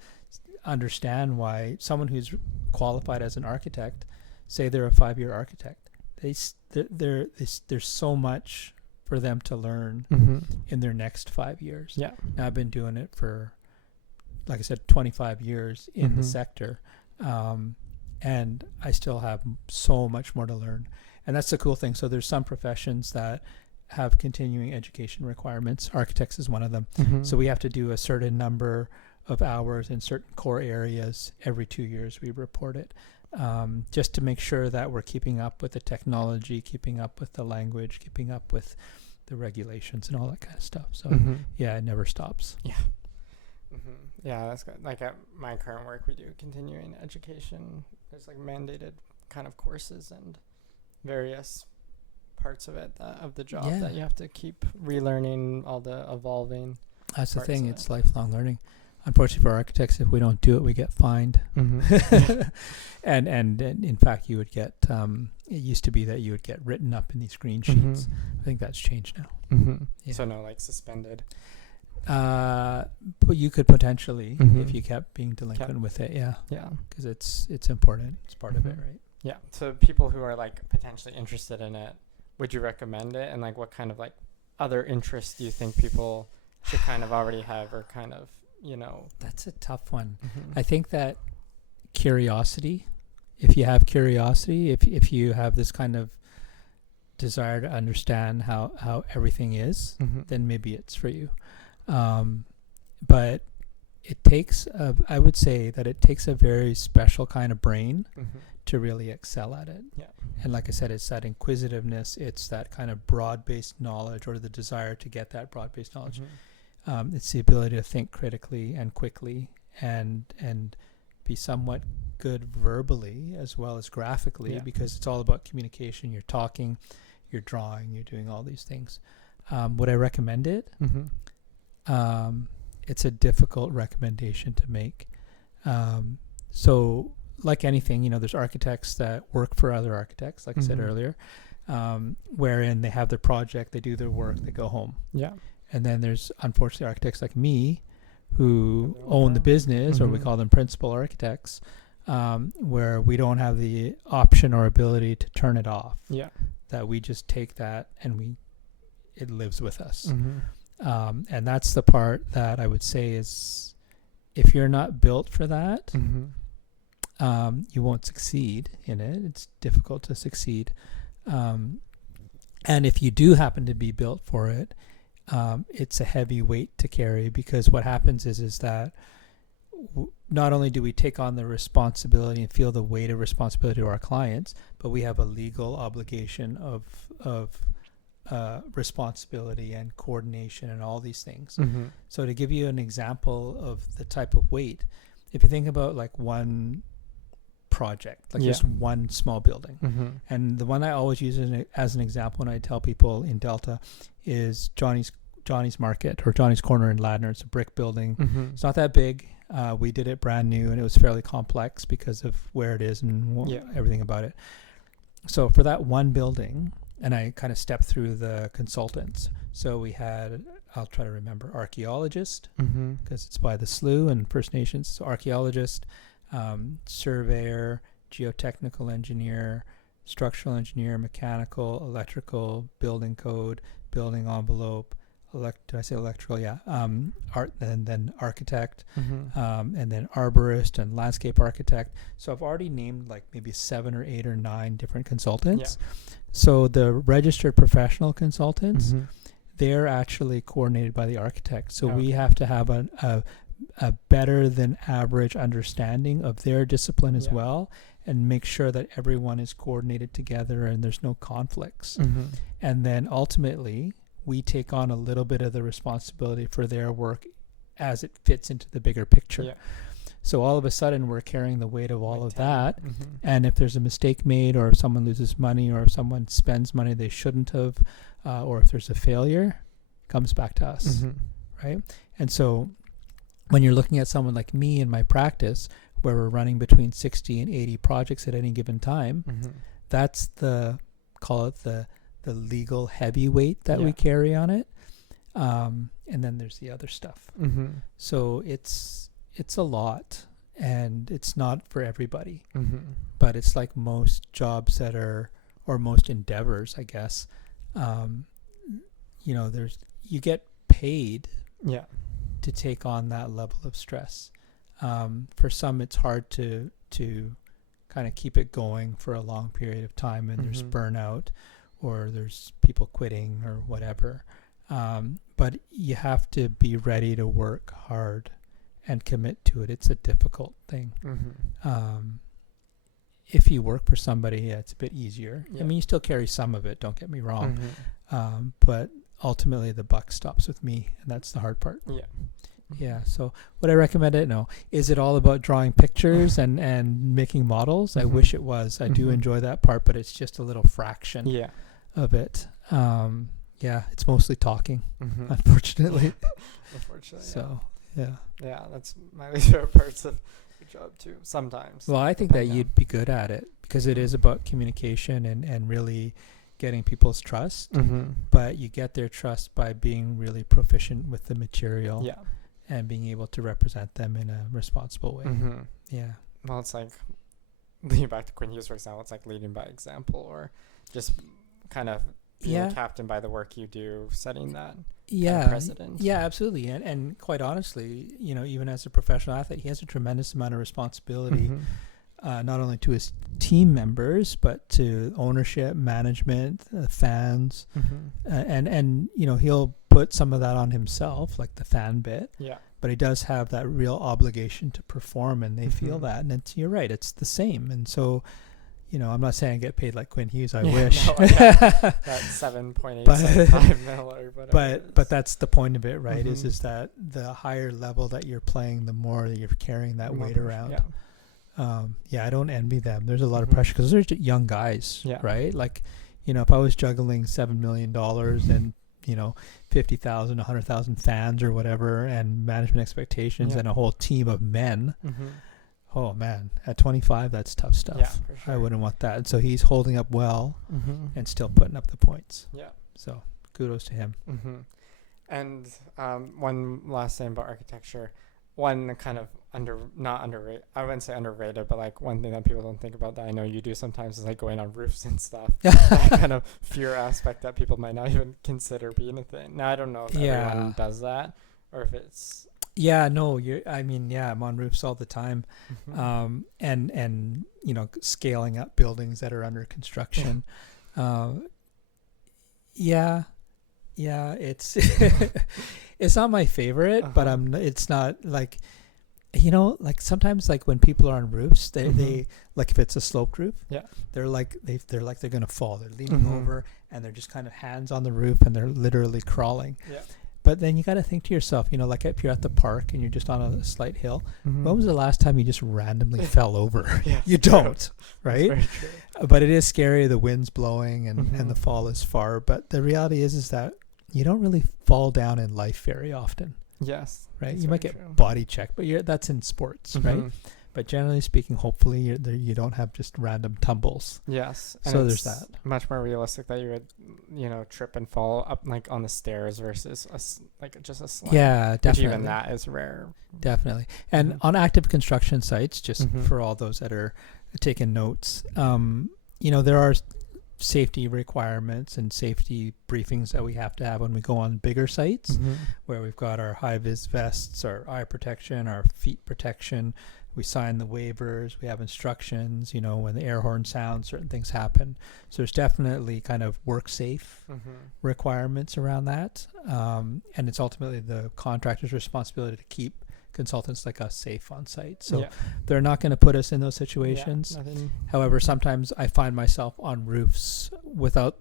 understand why someone who's qualified as an architect, say they're a 5-year architect, there's so much for them to learn in their next 5 years. Yeah. Now, I've been doing it for, like I said, 25 years in the sector. And I still have so much more to learn. And that's the cool thing. So there's some professions that have continuing education requirements. Architects is one of them. So we have to do a certain number of hours in certain core areas. Every 2 years we report it, just to make sure that we're keeping up with the technology, keeping up with the language, keeping up with the regulations and all that kind of stuff. So it never stops. Yeah, that's good. Like at my current work, we do continuing education. There's like mandated kind of courses and various parts of it, of the job that you have to keep relearning, all the evolving. That's the thing. It's lifelong learning. Unfortunately for architects, if we don't do it, we get fined. And in fact, you would get, it used to be that you would get written up in these green sheets. I think that's changed now. So no, like suspended. But you could potentially, if you kept being delinquent with it, because it's important. It's part of it, right? Yeah. So people who are like potentially interested in it, would you recommend it? And like, what kind of like other interests do you think people should kind of already have, or kind of, you know? That's a tough one. I think that curiosity, if you have curiosity, if you have this kind of desire to understand how everything is, then maybe it's for you. But it takes, I would say that it takes a very special kind of brain to really excel at it. Yeah. And like I said, it's that inquisitiveness, it's that kind of broad-based knowledge, or the desire to get that broad-based knowledge. It's the ability to think critically and quickly and be somewhat good verbally as well as graphically, because it's all about communication. You're talking, you're drawing, you're doing all these things. Would I recommend it? It's a difficult recommendation to make. So like anything, you know, there's architects that work for other architects, like I said earlier, wherein they have their project, they do their work, they go home. Yeah. And then there's unfortunately architects like me who own the business, or we call them principal architects, where we don't have the option or ability to turn it off. Yeah. That we just take that and it lives with us. And that's the part that I would say is, if you're not built for that, you won't succeed in it. It's difficult to succeed. And if you do happen to be built for it, it's a heavy weight to carry, because what happens is that not only do we take on the responsibility and feel the weight of responsibility to our clients, but we have a legal obligation of responsibility and coordination and all these things. Mm-hmm. So to give you an example of the type of weight, if you think about like one project, like just one small building, and the one I always use as an example when I tell people in Delta is Johnny's Market, or Johnny's Corner in Ladner. It's a brick building. It's not that big. We did it brand new, and it was fairly complex because of where it is and everything about it. So for that one building, and I kind of stepped through the consultants. So we had, I'll try to remember, archaeologist, because it's by the slough and First Nations. So archaeologist, surveyor, geotechnical engineer, structural engineer, mechanical, electrical, building code, building envelope, did I say electrical? Yeah. Art, and then architect, and then arborist and landscape architect. So I've already named like maybe 7 or 8 or 9 different consultants. So the registered professional consultants, they're actually coordinated by the architect. So we have to have a better than average understanding of their discipline as well, and make sure that everyone is coordinated together and there's no conflicts. And then ultimately, we take on a little bit of the responsibility for their work as it fits into the bigger picture. So all of a sudden, we're carrying the weight of all of that. And if there's a mistake made, or if someone loses money, or if someone spends money they shouldn't have, or if there's a failure, it comes back to us, right? And so when you're looking at someone like me in my practice, where we're running between 60 and 80 projects at any given time, that's call it the legal heavyweight that we carry on it. And then there's the other stuff. So it's a lot, and it's not for everybody, but it's like most jobs that are, or most endeavors, I guess, you get paid to take on that level of stress. For some, it's hard to kind of keep it going for a long period of time, and there's burnout, or there's people quitting or whatever. But you have to be ready to work hard and commit to it. It's a difficult thing. If you work for somebody, it's a bit easier. I mean, you still carry some of it, don't get me wrong. But ultimately, the buck stops with me, and that's the hard part. So would I recommend it? No. Is it all about drawing pictures and making models? I wish it was. I do enjoy that part, but it's just a little fraction of it. It's mostly talking, unfortunately. So that's my least favorite parts of the job too, sometimes. Well, I think that you'd be good at it, because it is about communication and really getting people's trust. But you get their trust by being really proficient with the material and being able to represent them in a responsible way. Well, it's like, leading back to Quinn Hughes, for example, it's like leading by example, or just kind of being captain by the work you do, setting that precedent. Absolutely. And quite honestly, even as a professional athlete, he has a tremendous amount of responsibility, not only to his team members, but to ownership, management, fans, and he'll put some of that on himself, like the fan bit. But he does have that real obligation to perform, and they feel that. And you're right, it's the same. And so, I'm not saying I get paid like Quinn Hughes. I wish. No, that 7.875 mil or whatever. But that's the point of it, right? Is that the higher level that you're playing, the more that you're carrying that weight around. I don't envy them. There's a lot of pressure, because they're young guys, right? Like, if I was juggling $7 million and 50,000, 100,000 fans or whatever, and management expectations and a whole team of men. Oh man, at 25, that's tough stuff. For sure. I wouldn't want that. And so he's holding up well and still putting up the points. So kudos to him. And one last thing about architecture, one kind of not underrated, I wouldn't say underrated, but like one thing that people don't think about that I know you do sometimes is like going on roofs and stuff. That kind of fear aspect that people might not even consider being a thing. Now, I don't know if everyone does that, or if it's Yeah, no, I'm on roofs all the time. And scaling up buildings that are under construction. Yeah, it's it's not my favorite, but it's not like, like sometimes like when people are on roofs, they like if it's a sloped roof, they're like they're gonna fall. They're leaning over and they're just kind of hands on the roof and they're literally crawling. Yeah. But then you got to think to yourself, like if you're at the park and you're just on a slight hill, when was the last time you just randomly fell over? You don't, right? Very true. But it is scary. The wind's blowing and the fall is far. But the reality is that you don't really fall down in life very often. Yes. Right? You might get body checked, but that's in sports, right? But generally speaking, hopefully you don't have just random tumbles. Yes. And so there's that. Much more realistic that you would, trip and fall up like on the stairs versus just a slide. Yeah, definitely. Which even that is rare. Definitely. And on active construction sites, just for all those that are taking notes, there are safety requirements and safety briefings that we have to have when we go on bigger sites, where we've got our high-vis vests, our eye protection, our feet protection. We sign the waivers. We have instructions, when the air horn sounds, certain things happen. So there's definitely kind of work safe requirements around that. And it's ultimately the contractor's responsibility to keep consultants like us safe on site. So they're not going to put us in those situations. However, sometimes I find myself on roofs without,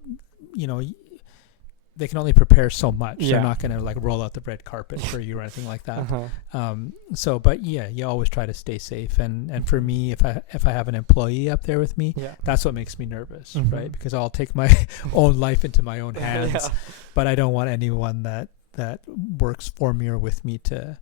they can only prepare so much. They're not going to like roll out the red carpet for you or anything like that. But you always try to stay safe. And for me, if I have an employee up there with me, that's what makes me nervous, right? Because I'll take my own life into my own hands, but I don't want anyone that works for me or with me to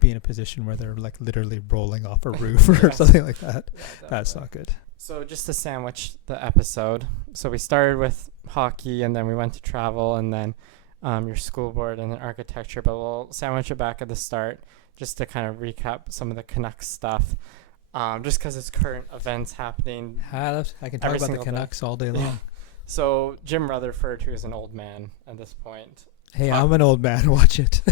be in a position where they're like literally rolling off a roof or something like that. That's not good. So just to sandwich the episode, so we started with hockey and then we went to travel and then your school board and then architecture, but we'll sandwich it back at the start just to kind of recap some of the Canucks stuff, just because it's current events happening. I can talk about the Canucks all day long. So Jim Rutherford, who is an old man at this point. Hey, I'm an old man. Watch it.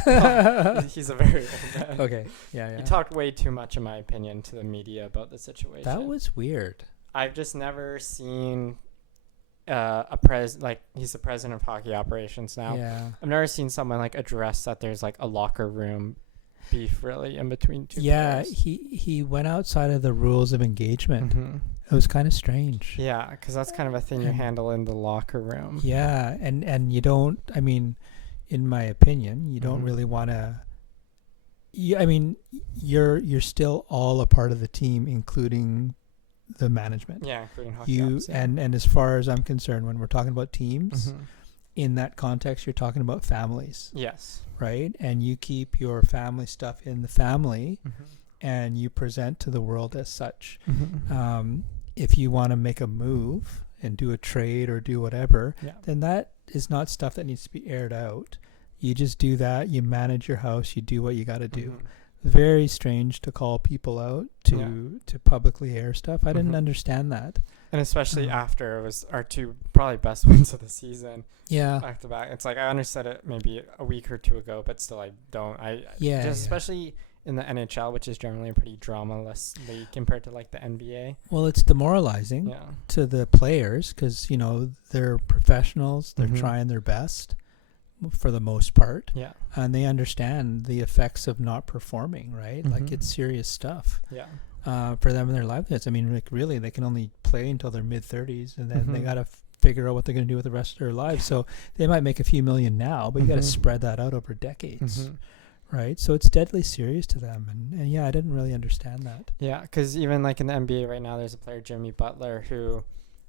He's a very old man. Okay. Yeah. He talked way too much, in my opinion, to the media about the situation. That was weird. I've just never seen he's the president of hockey operations now. Yeah. I've never seen someone like address that there's like a locker room beef really in between two players. He went outside of the rules of engagement. It was kind of strange. Yeah, because that's kind of a thing you handle in the locker room. Yeah, and you don't, in my opinion, you don't really want to. You're still all a part of the team, including the management. Yeah, including hockey ops, and as far as I'm concerned, when we're talking about teams, in that context, you're talking about families. Yes. Right, and you keep your family stuff in the family, and you present to the world as such. If you want to make a move and do a trade or do whatever, then that is not stuff that needs to be aired out. You just do that. You manage your house. You do what you got to do. Very strange to call people out to publicly air stuff. I didn't understand that. And especially after it was our two probably best wins of the season. Yeah. Back to back. It's like I understood it maybe a week or two ago, but still I don't. Especially in the NHL, which is generally a pretty dramaless league compared to like the NBA. Well, it's demoralizing to the players because, they're professionals. They're trying their best for the most part. Yeah. And they understand the effects of not performing, right? Like it's serious stuff. Yeah. For them and their livelihoods. Really, they can only play until their mid-30s and then they got to figure out what they're going to do with the rest of their lives. So they might make a few million now, but you got to spread that out over decades. Right, so it's deadly serious to them, and I didn't really understand that. Yeah, because even like in the NBA right now, there's a player, Jimmy Butler, who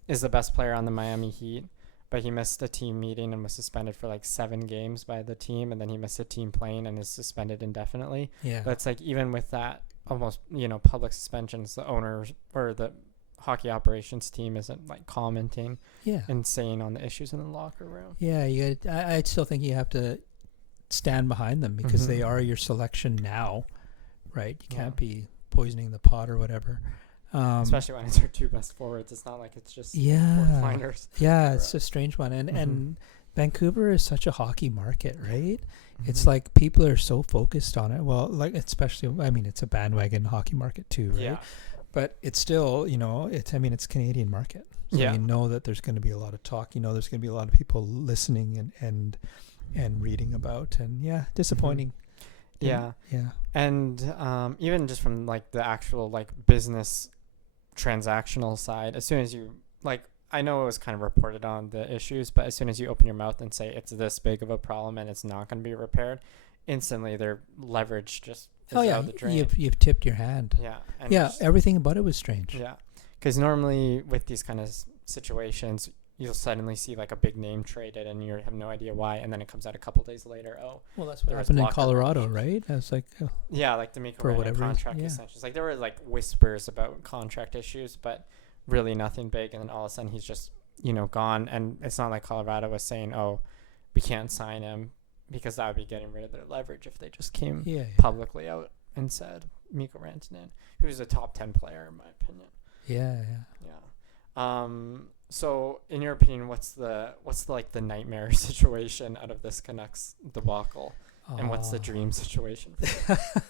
is the best player on the Miami Heat, but he missed a team meeting and was suspended for like 7 games by the team, and then he missed a team plane and is suspended indefinitely. Yeah, but it's like even with that almost public suspensions, the owners or the hockey operations team isn't like commenting and saying on the issues in the locker room. Yeah, I still think you have to stand behind them because they are your selection now, right? You can't be poisoning the pot or whatever. Especially when it's our two best forwards. It's not like it's just fourth liners. Yeah, it's a strange one. And Vancouver is such a hockey market, right? It's Mhm. like people are so focused on it. Well, like especially, I mean, it's a bandwagon hockey market too, right? Yeah. But it's still, it's Canadian market. So Yeah. you know that there's going to be a lot of talk. You know, there's going to be a lot of people listening and reading about. And yeah, disappointing. Yeah. Yeah. And even just from like the actual like business transactional side, as soon as you like, I know it was kind of reported on the issues, but as soon as you open your mouth and say it's this big of a problem and it's not going to be repaired, instantly their leverage just is out the drain. You've tipped your hand. Yeah. And Yeah, just- everything about it was strange. yeah. Because normally with these kind of situations, you'll suddenly see like a big name traded and you have no idea why, and then it comes out a couple days later. Oh, Well, that's what there was happened in locker Colorado, relations. right? I was like, yeah, like the Mikko For Rantanen whatever reason, contract yeah. extensions. Like there were like whispers about contract issues, but really nothing big. And then all of a sudden he's just gone. And it's not like Colorado was saying, oh, we can't sign him, because that would be getting rid of their leverage if they just came yeah. publicly out and said Mikko Rantanen, who's a top 10 player in my opinion. Yeah. Yeah. So in your opinion, what's the like the nightmare situation out of this Canucks debacle, and what's the dream situation for them?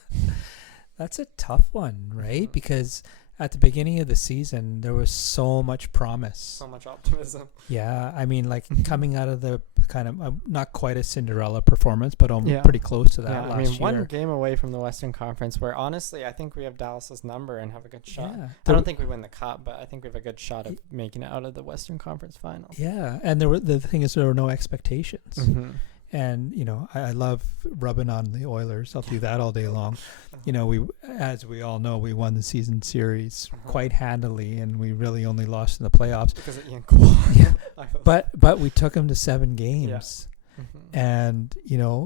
That's a tough one, right? Mhm. Because at the beginning of the season, there was so much promise. So much optimism. Yeah, I mean, like coming out of the kind of not quite a Cinderella performance, but Yeah. pretty close to that Yeah, last I mean, year. one game away from the Western Conference, where honestly, I think we have Dallas's number and have a good shot. Yeah, I don't think we win the cup, but I think we have a good shot of making it out of the Western Conference final. Yeah, and the thing is, there were no expectations. Mm-hmm. And I love rubbing on the Oilers. I'll do that all day long. As we all know, we won the season series quite handily, and we really only lost in the playoffs. Because of Ian Cole. Yeah. But we took them to 7 games, Mm-hmm. and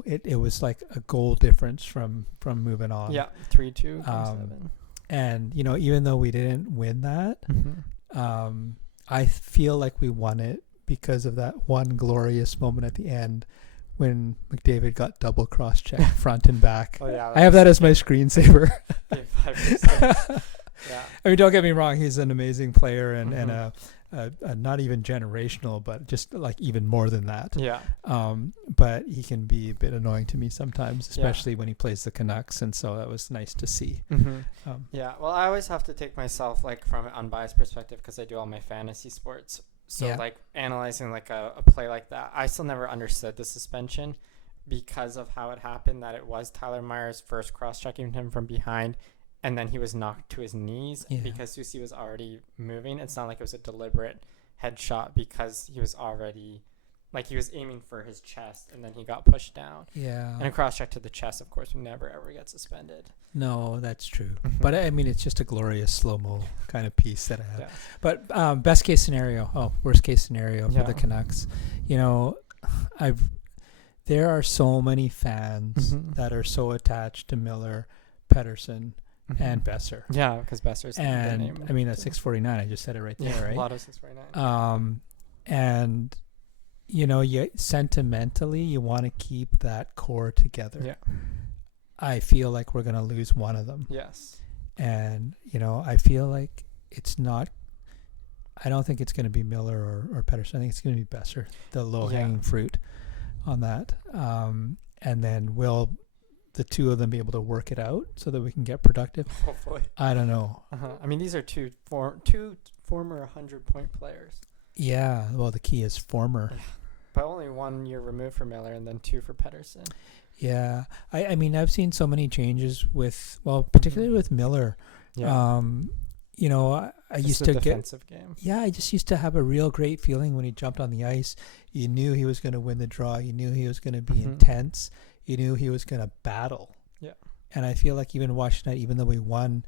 it was like a goal difference from moving on. Yeah, 3-2. Game 7. And even though we didn't win that, Mm-hmm. I feel like we won it because of that one glorious moment at the end when McDavid got double cross-checked front and back. Oh yeah, I have that as my screensaver. Game 5. Yeah. I mean, don't get me wrong, he's an amazing player and Mhm. a not even generational, but just like even more than that. Yeah. But he can be a bit annoying to me sometimes, especially when he plays the Canucks, and so that was nice to see. Mm-hmm. Um, Yeah. Well, I always have to take myself like from an unbiased perspective because I do all my fantasy sports. So Yeah. like analyzing like a play like that, I still never understood the suspension because of how it happened. That it was Tyler Myers first cross-checking him from behind, and then he was knocked to his knees because Susie was already moving. It's not like it was a deliberate headshot because he was already like he was aiming for his chest and then he got pushed down. yeah. And a cross-check to the chest, of course, would never ever get suspended. No, that's true. Mhm. But I mean, it's just a glorious slow-mo kind of piece that I have. Yeah. But worst case scenario for the Yeah. Canucks. There are so many fans Mhm. that are so attached to Miller, Pettersson, and Besser. Yeah, because Besser's the And name. I mean, that's 649. I just said it right Yeah, there, a right? lot of 649. And you sentimentally, you want to keep that core together. Yeah. I feel like we're going to lose one of them. Yes. And, I feel like it's not, I don't think it's going to be Miller or Pettersson. I think it's going to be Besser, the low-hanging fruit on that. And then will the two of them be able to work it out so that we can get productive? Hopefully. I don't know. I mean, these are two former 100-point players, Yeah, well, the key is former. but only 1 year removed for Miller and then 2 for Pettersson. Yeah. I mean, I've seen so many changes particularly with Miller. Yeah. I used to get defensive game. Yeah, I just used to have a real great feeling when he jumped on the ice. You knew he was going to win the draw. You knew he was going to be intense. You knew he was going to battle. Yeah. And I feel like even watching that, even though we won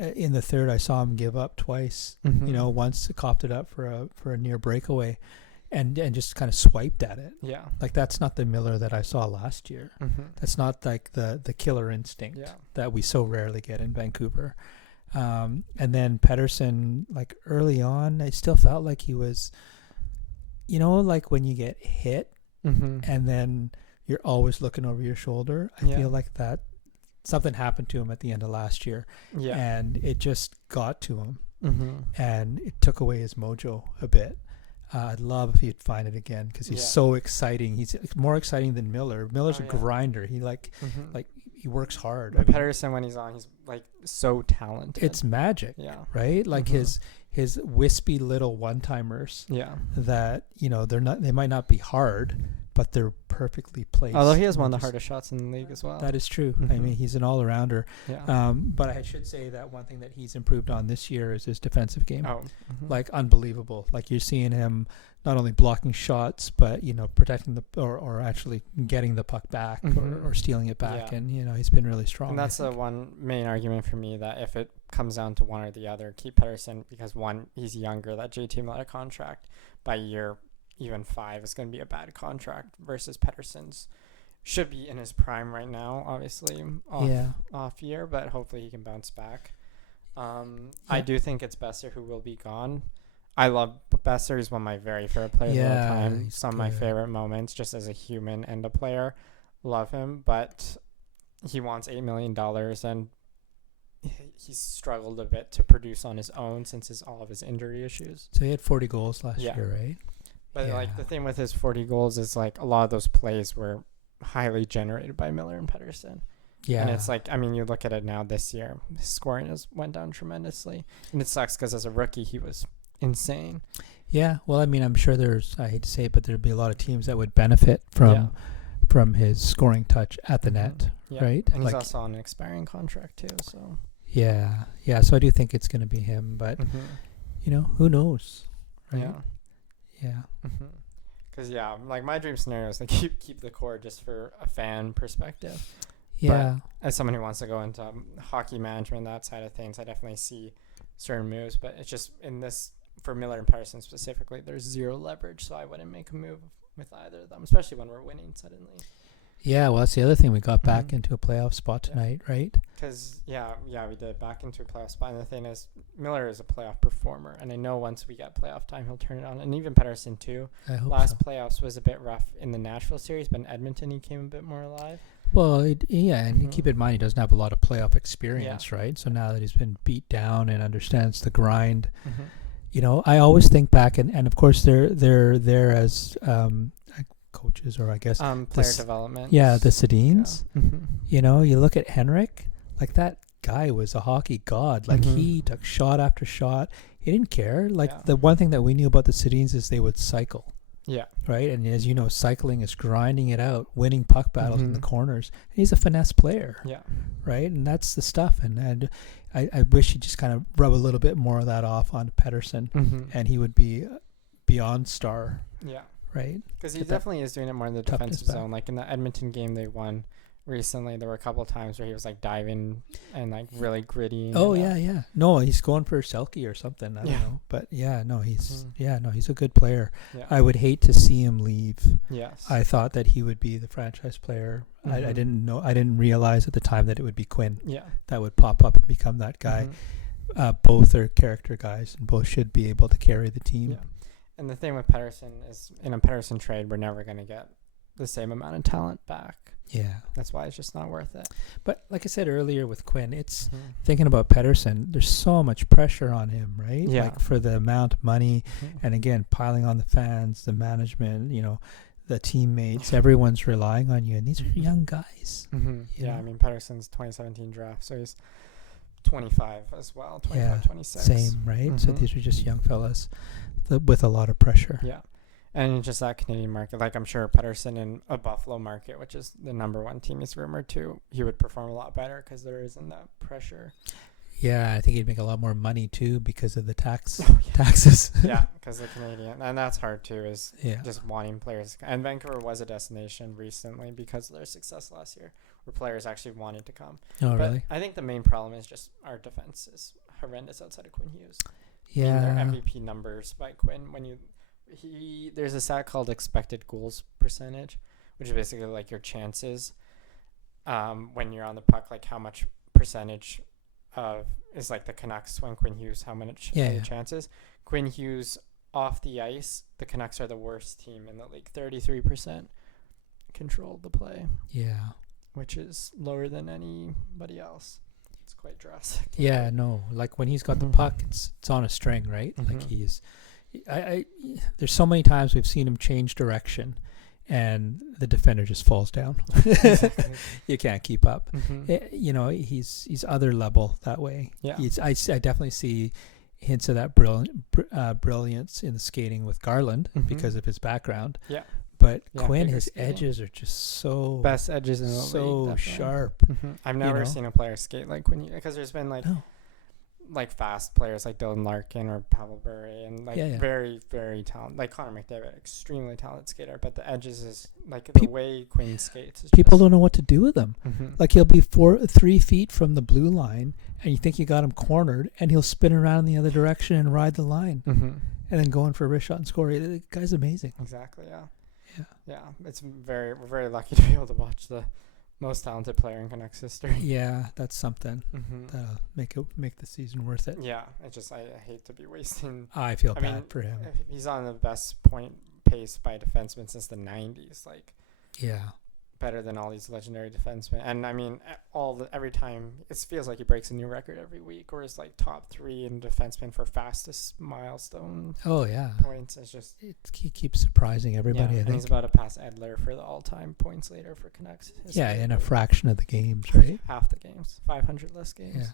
in the third, I saw him give up twice. Once coughed it up for a near breakaway, and just kind of swiped at it. Yeah. Like that's not the Miller that I saw last year. That's not like the killer instinct that we so rarely get in Vancouver. And then Pettersson, like early on, I still felt like he was, like when you get hit and then you're always looking over your shoulder. I feel like that something happened to him at the end of last year. Yeah. And it just got to him and it took away his mojo a bit. I'd love if he'd find it again because he's so exciting. He's more exciting than Miller. Miller's a grinder. He like he works hard. But Pettersson, when he's on, he's like so talented. It's magic. Yeah. Right? Like his wispy little one-timers. Yeah. That, they might not be hard, but they're perfectly placed. Although he has one of the hardest shots in the league as well. That is true. I mean, he's an all-arounder. Yeah. But I should say that one thing that he's improved on this year is his defensive game. Oh. Like, unbelievable. Like, you're seeing him not only blocking shots, but, protecting or actually getting the puck back or stealing it back. Yeah. And, he's been really strong. And that's the one main argument for me, that if it comes down to one or the other, keep Pettersson, because one, he's younger. That JT Miller contract by year even 5 is going to be a bad contract, versus Pettersson's should be in his prime right now, obviously off year, but hopefully he can bounce back. I do think it's Besser who will be gone. I love Besser. He's one of my very favorite players of all time. Some of my favorite moments, just as a human and a player. Love him, but he wants $8 million, and he's struggled a bit to produce on his own since all of his injury issues. So he had 40 goals last year, right? But like the thing with his 40 goals is like a lot of those plays were highly generated by Miller and Pettersson. Yeah. And it's like, I mean, you look at it now this year, his scoring has went down tremendously. And it sucks because as a rookie, he was insane. Yeah. Well, I mean, I'm sure I hate to say it, but there'd be a lot of teams that would benefit from his scoring touch at the net, right? And he's also on an expiring contract too, so. Yeah. Yeah. So I do think it's going to be him, but, who knows, right? Yeah. Yeah. Because, like my dream scenario is to keep the core just for a fan perspective. Yeah. But as someone who wants to go into hockey management, that side of things, I definitely see certain moves. But it's just for Miller and Pettersson specifically, there's zero leverage. So I wouldn't make a move with either of them, especially when we're winning suddenly. Yeah, well, that's the other thing. We got back into a playoff spot tonight, right? Because, we did back into a playoff spot. And the thing is, Miller is a playoff performer. And I know once we get playoff time, he'll turn it on. And even Pettersson, too. I hope Last playoffs was a bit rough in the Nashville series, but in Edmonton, he came a bit more alive. Well, and keep in mind, he doesn't have a lot of playoff experience, right? So now that he's been beat down and understands the grind, I always think back, and of course, they're there as coaches, or I guess player development. Yeah, the Sedins. Yeah. You look at Henrik, like that guy was a hockey god. Like he took shot after shot. He didn't care. Like the one thing that we knew about the Sedins is they would cycle. Yeah. Right. And as you know, cycling is grinding it out, winning puck battles in the corners. And he's a finesse player. Yeah. Right. And that's the stuff. And I wish he'd just kind of rub a little bit more of that off on Pettersson, and he would be beyond star. Yeah. Right? Because he definitely is doing it more in the defensive zone. Like in the Edmonton game they won recently, there were a couple of times where he was like diving and like really gritty. Oh, yeah. No, he's going for Selke or something. I don't know. But he's a good player. Yeah. I would hate to see him leave. Yes. I thought that he would be the franchise player. I didn't realize at the time that it would be Quinn. Yeah. That would pop up and become that guy. Both are character guys, and both should be able to carry the team. Yeah. And the thing with Pettersson is, in a Pettersson trade, we're never going to get the same amount of talent back. Yeah. That's why it's just not worth it. But like I said earlier with Quinn, it's thinking about Pettersson, there's so much pressure on him, right? Yeah. Like for the amount of money, and again, piling on the fans, the management, the teammates, everyone's relying on you. And these are young guys. Yeah, I mean, Pettersson's 2017 draft, so he's 25 as well, 26. Same, right? So these are just young fellas with a lot of pressure. Yeah. And just that Canadian market, like I'm sure Pettersson in a Buffalo market, which is the number one team is rumored to, he would perform a lot better because there isn't that pressure. Yeah, I think he'd make a lot more money too because of the taxes. Yeah, because the Canadian, and that's hard too, is just wanting players. And Vancouver was a destination recently because of their success last year, where players actually wanted to come. Oh, really? I think the main problem is just our defense is horrendous outside of Quinn Hughes. Yeah. Their MVP numbers by Quinn, there's a stat called expected goals percentage, which is basically like your chances when you're on the puck, like how much percentage is like the Canucks when Quinn Hughes, how much chances. Quinn Hughes off the ice, the Canucks are the worst team in the league, 33% control the play. Yeah. Which is lower than anybody else. It's quite drastic. Yeah, no. Like when he's got the puck, it's on a string, right? Like there's so many times we've seen him change direction, and the defender just falls down. You can't keep up. He's other level that way. Yeah. I definitely see hints of that brilliance in the skating with Garland because of his background. Yeah. But Quinn, his edges are just so best edges in the league. So sharp. I've never seen a player skate like Quinn, because there's been like fast players like Dylan Larkin or Pavel Bure and very, very talented, like Connor McDavid, extremely talented skater. But the edges is like the way Quinn skates. People don't know what to do with him. Like he'll be 3 feet from the blue line, and you think you got him cornered, and he'll spin around the other direction and ride the line, and then go in for a wrist shot and score. The guy's amazing. Exactly. Yeah. It's we're very lucky to be able to watch the most talented player in Canucks history. Yeah, that's something that'll make the season worth it. Yeah, I hate to be wasting. I feel bad for him. He's on the best point pace by defenseman since the 90s. Like, yeah, better than all these legendary defensemen. And I mean, every time it feels like he breaks a new record every week, or is like top 3 in defenseman for fastest milestone. Oh yeah, points. It's just he keeps surprising everybody. I think he's about to pass Edler for the all-time points leader for Canucks. In a fraction of the games, right? Half the games, 500 less games.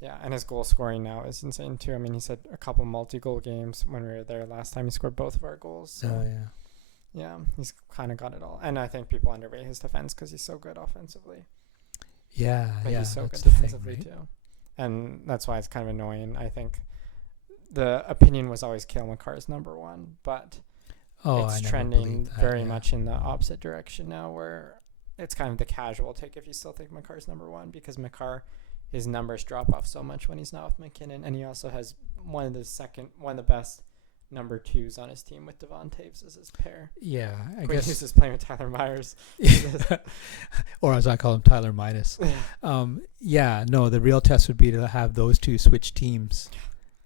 Yeah, and his goal scoring now is insane too. I mean, he's had a couple multi-goal games when we were there last time. He scored both of our goals. So. Oh yeah. Yeah, he's kind of got it all. And I think people underrate his defense because he's so good offensively. Yeah, but he's so good defensively too. And that's why it's kind of annoying. I think the opinion was always Cale Makar's number 1, but it's trending very much in the opposite direction now, where it's kind of the casual take if you still think Makar's number 1, because Makar, his numbers drop off so much when he's not with McKinnon, and he also has one of the best number 2s on his team with Devon Taves as his pair. Yeah, I guess he's just playing with Tyler Myers, or as I call him, Tyler Minus. The real test would be to have those two switch teams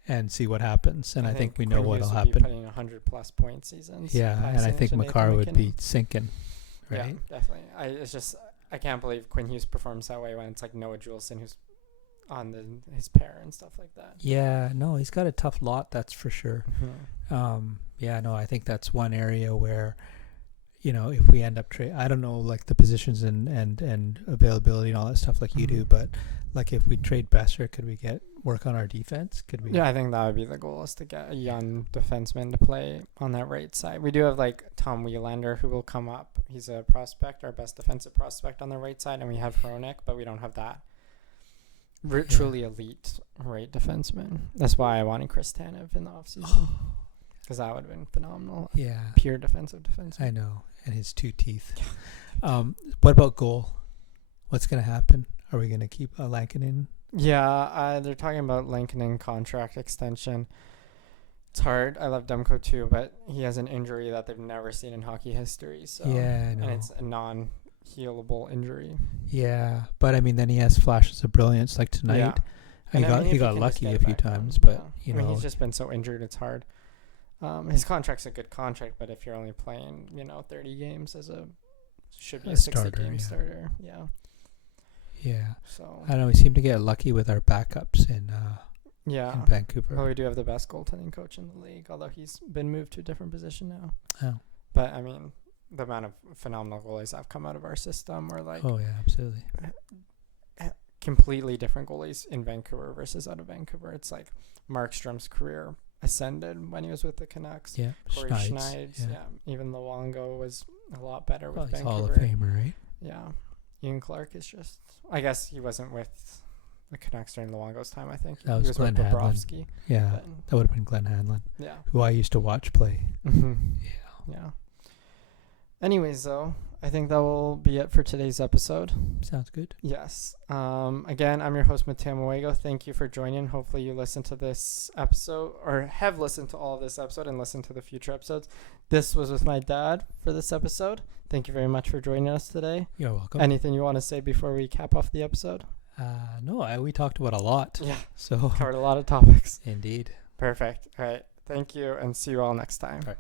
and see what happens. And I think we know what'll happen. Putting 100+ point seasons. Yeah, and I think Makar would be sinking. Right? Yeah, definitely. I can't believe Quinn Hughes performs that way when it's like Noah Juleson who's on his pair and stuff like that. Yeah, no, he's got a tough lot, that's for sure. I think that's one area where, if we end up I don't know, like the positions and availability and all that stuff like you do, but like if we trade Besser, could we work on our defense? Could we? Yeah, I think that would be the goal, is to get a young defenseman to play on that right side. We do have like Tom Wielander who will come up. He's a prospect, our best defensive prospect on the right side, and we have Hronek, but we don't have that truly elite right defenseman. That's why I wanted Chris Tanev in the offseason, because that would have been phenomenal. Yeah, pure defensive defenseman. I know, and his 2 teeth. What about goal? What's going to happen? Are we going to keep Lankinen? Yeah, they're talking about Lankinen contract extension. It's hard. I love Demko too, but he has an injury that they've never seen in hockey history. So yeah, I know. And it's a non-healable injury. Yeah, but I mean, then he has flashes of brilliance like tonight. Yeah. He got lucky a few times, but he's just been so injured. It's hard. His contract's a good contract, but if you're only playing 30 games should be a 60-game starter. Yeah. So I don't know. We seem to get lucky with our backups in Vancouver. Well, we do have the best goaltending coach in the league, although he's been moved to a different position now. Oh. But I mean, the amount of phenomenal goalies that have come out of our system were like, oh yeah, absolutely, completely different goalies in Vancouver versus out of Vancouver. It's like Markstrom's career ascended when he was with the Canucks. Yeah, Corey Schneids. Yeah, even Luongo was a lot better with Vancouver. Hall of Famer, right? Yeah, Ian Clark is just. I guess he wasn't with the Canucks during Luongo's time. I think that was Glenn Hanlon. Yeah, that would have been Glenn Hanlon. Yeah, who I used to watch play. Yeah. Anyways, though, I think that will be it for today's episode. Sounds good. Yes. Again, I'm your host, Mateo Muego. Thank you for joining. Hopefully you listened to this episode, or have listened to all of this episode and listened to the future episodes. This was with my dad for this episode. Thank you very much for joining us today. You're welcome. Anything you want to say before we cap off the episode? No, we talked about a lot. Yeah. So covered a lot of topics. Indeed. Perfect. All right. Thank you, and see you all next time. All right.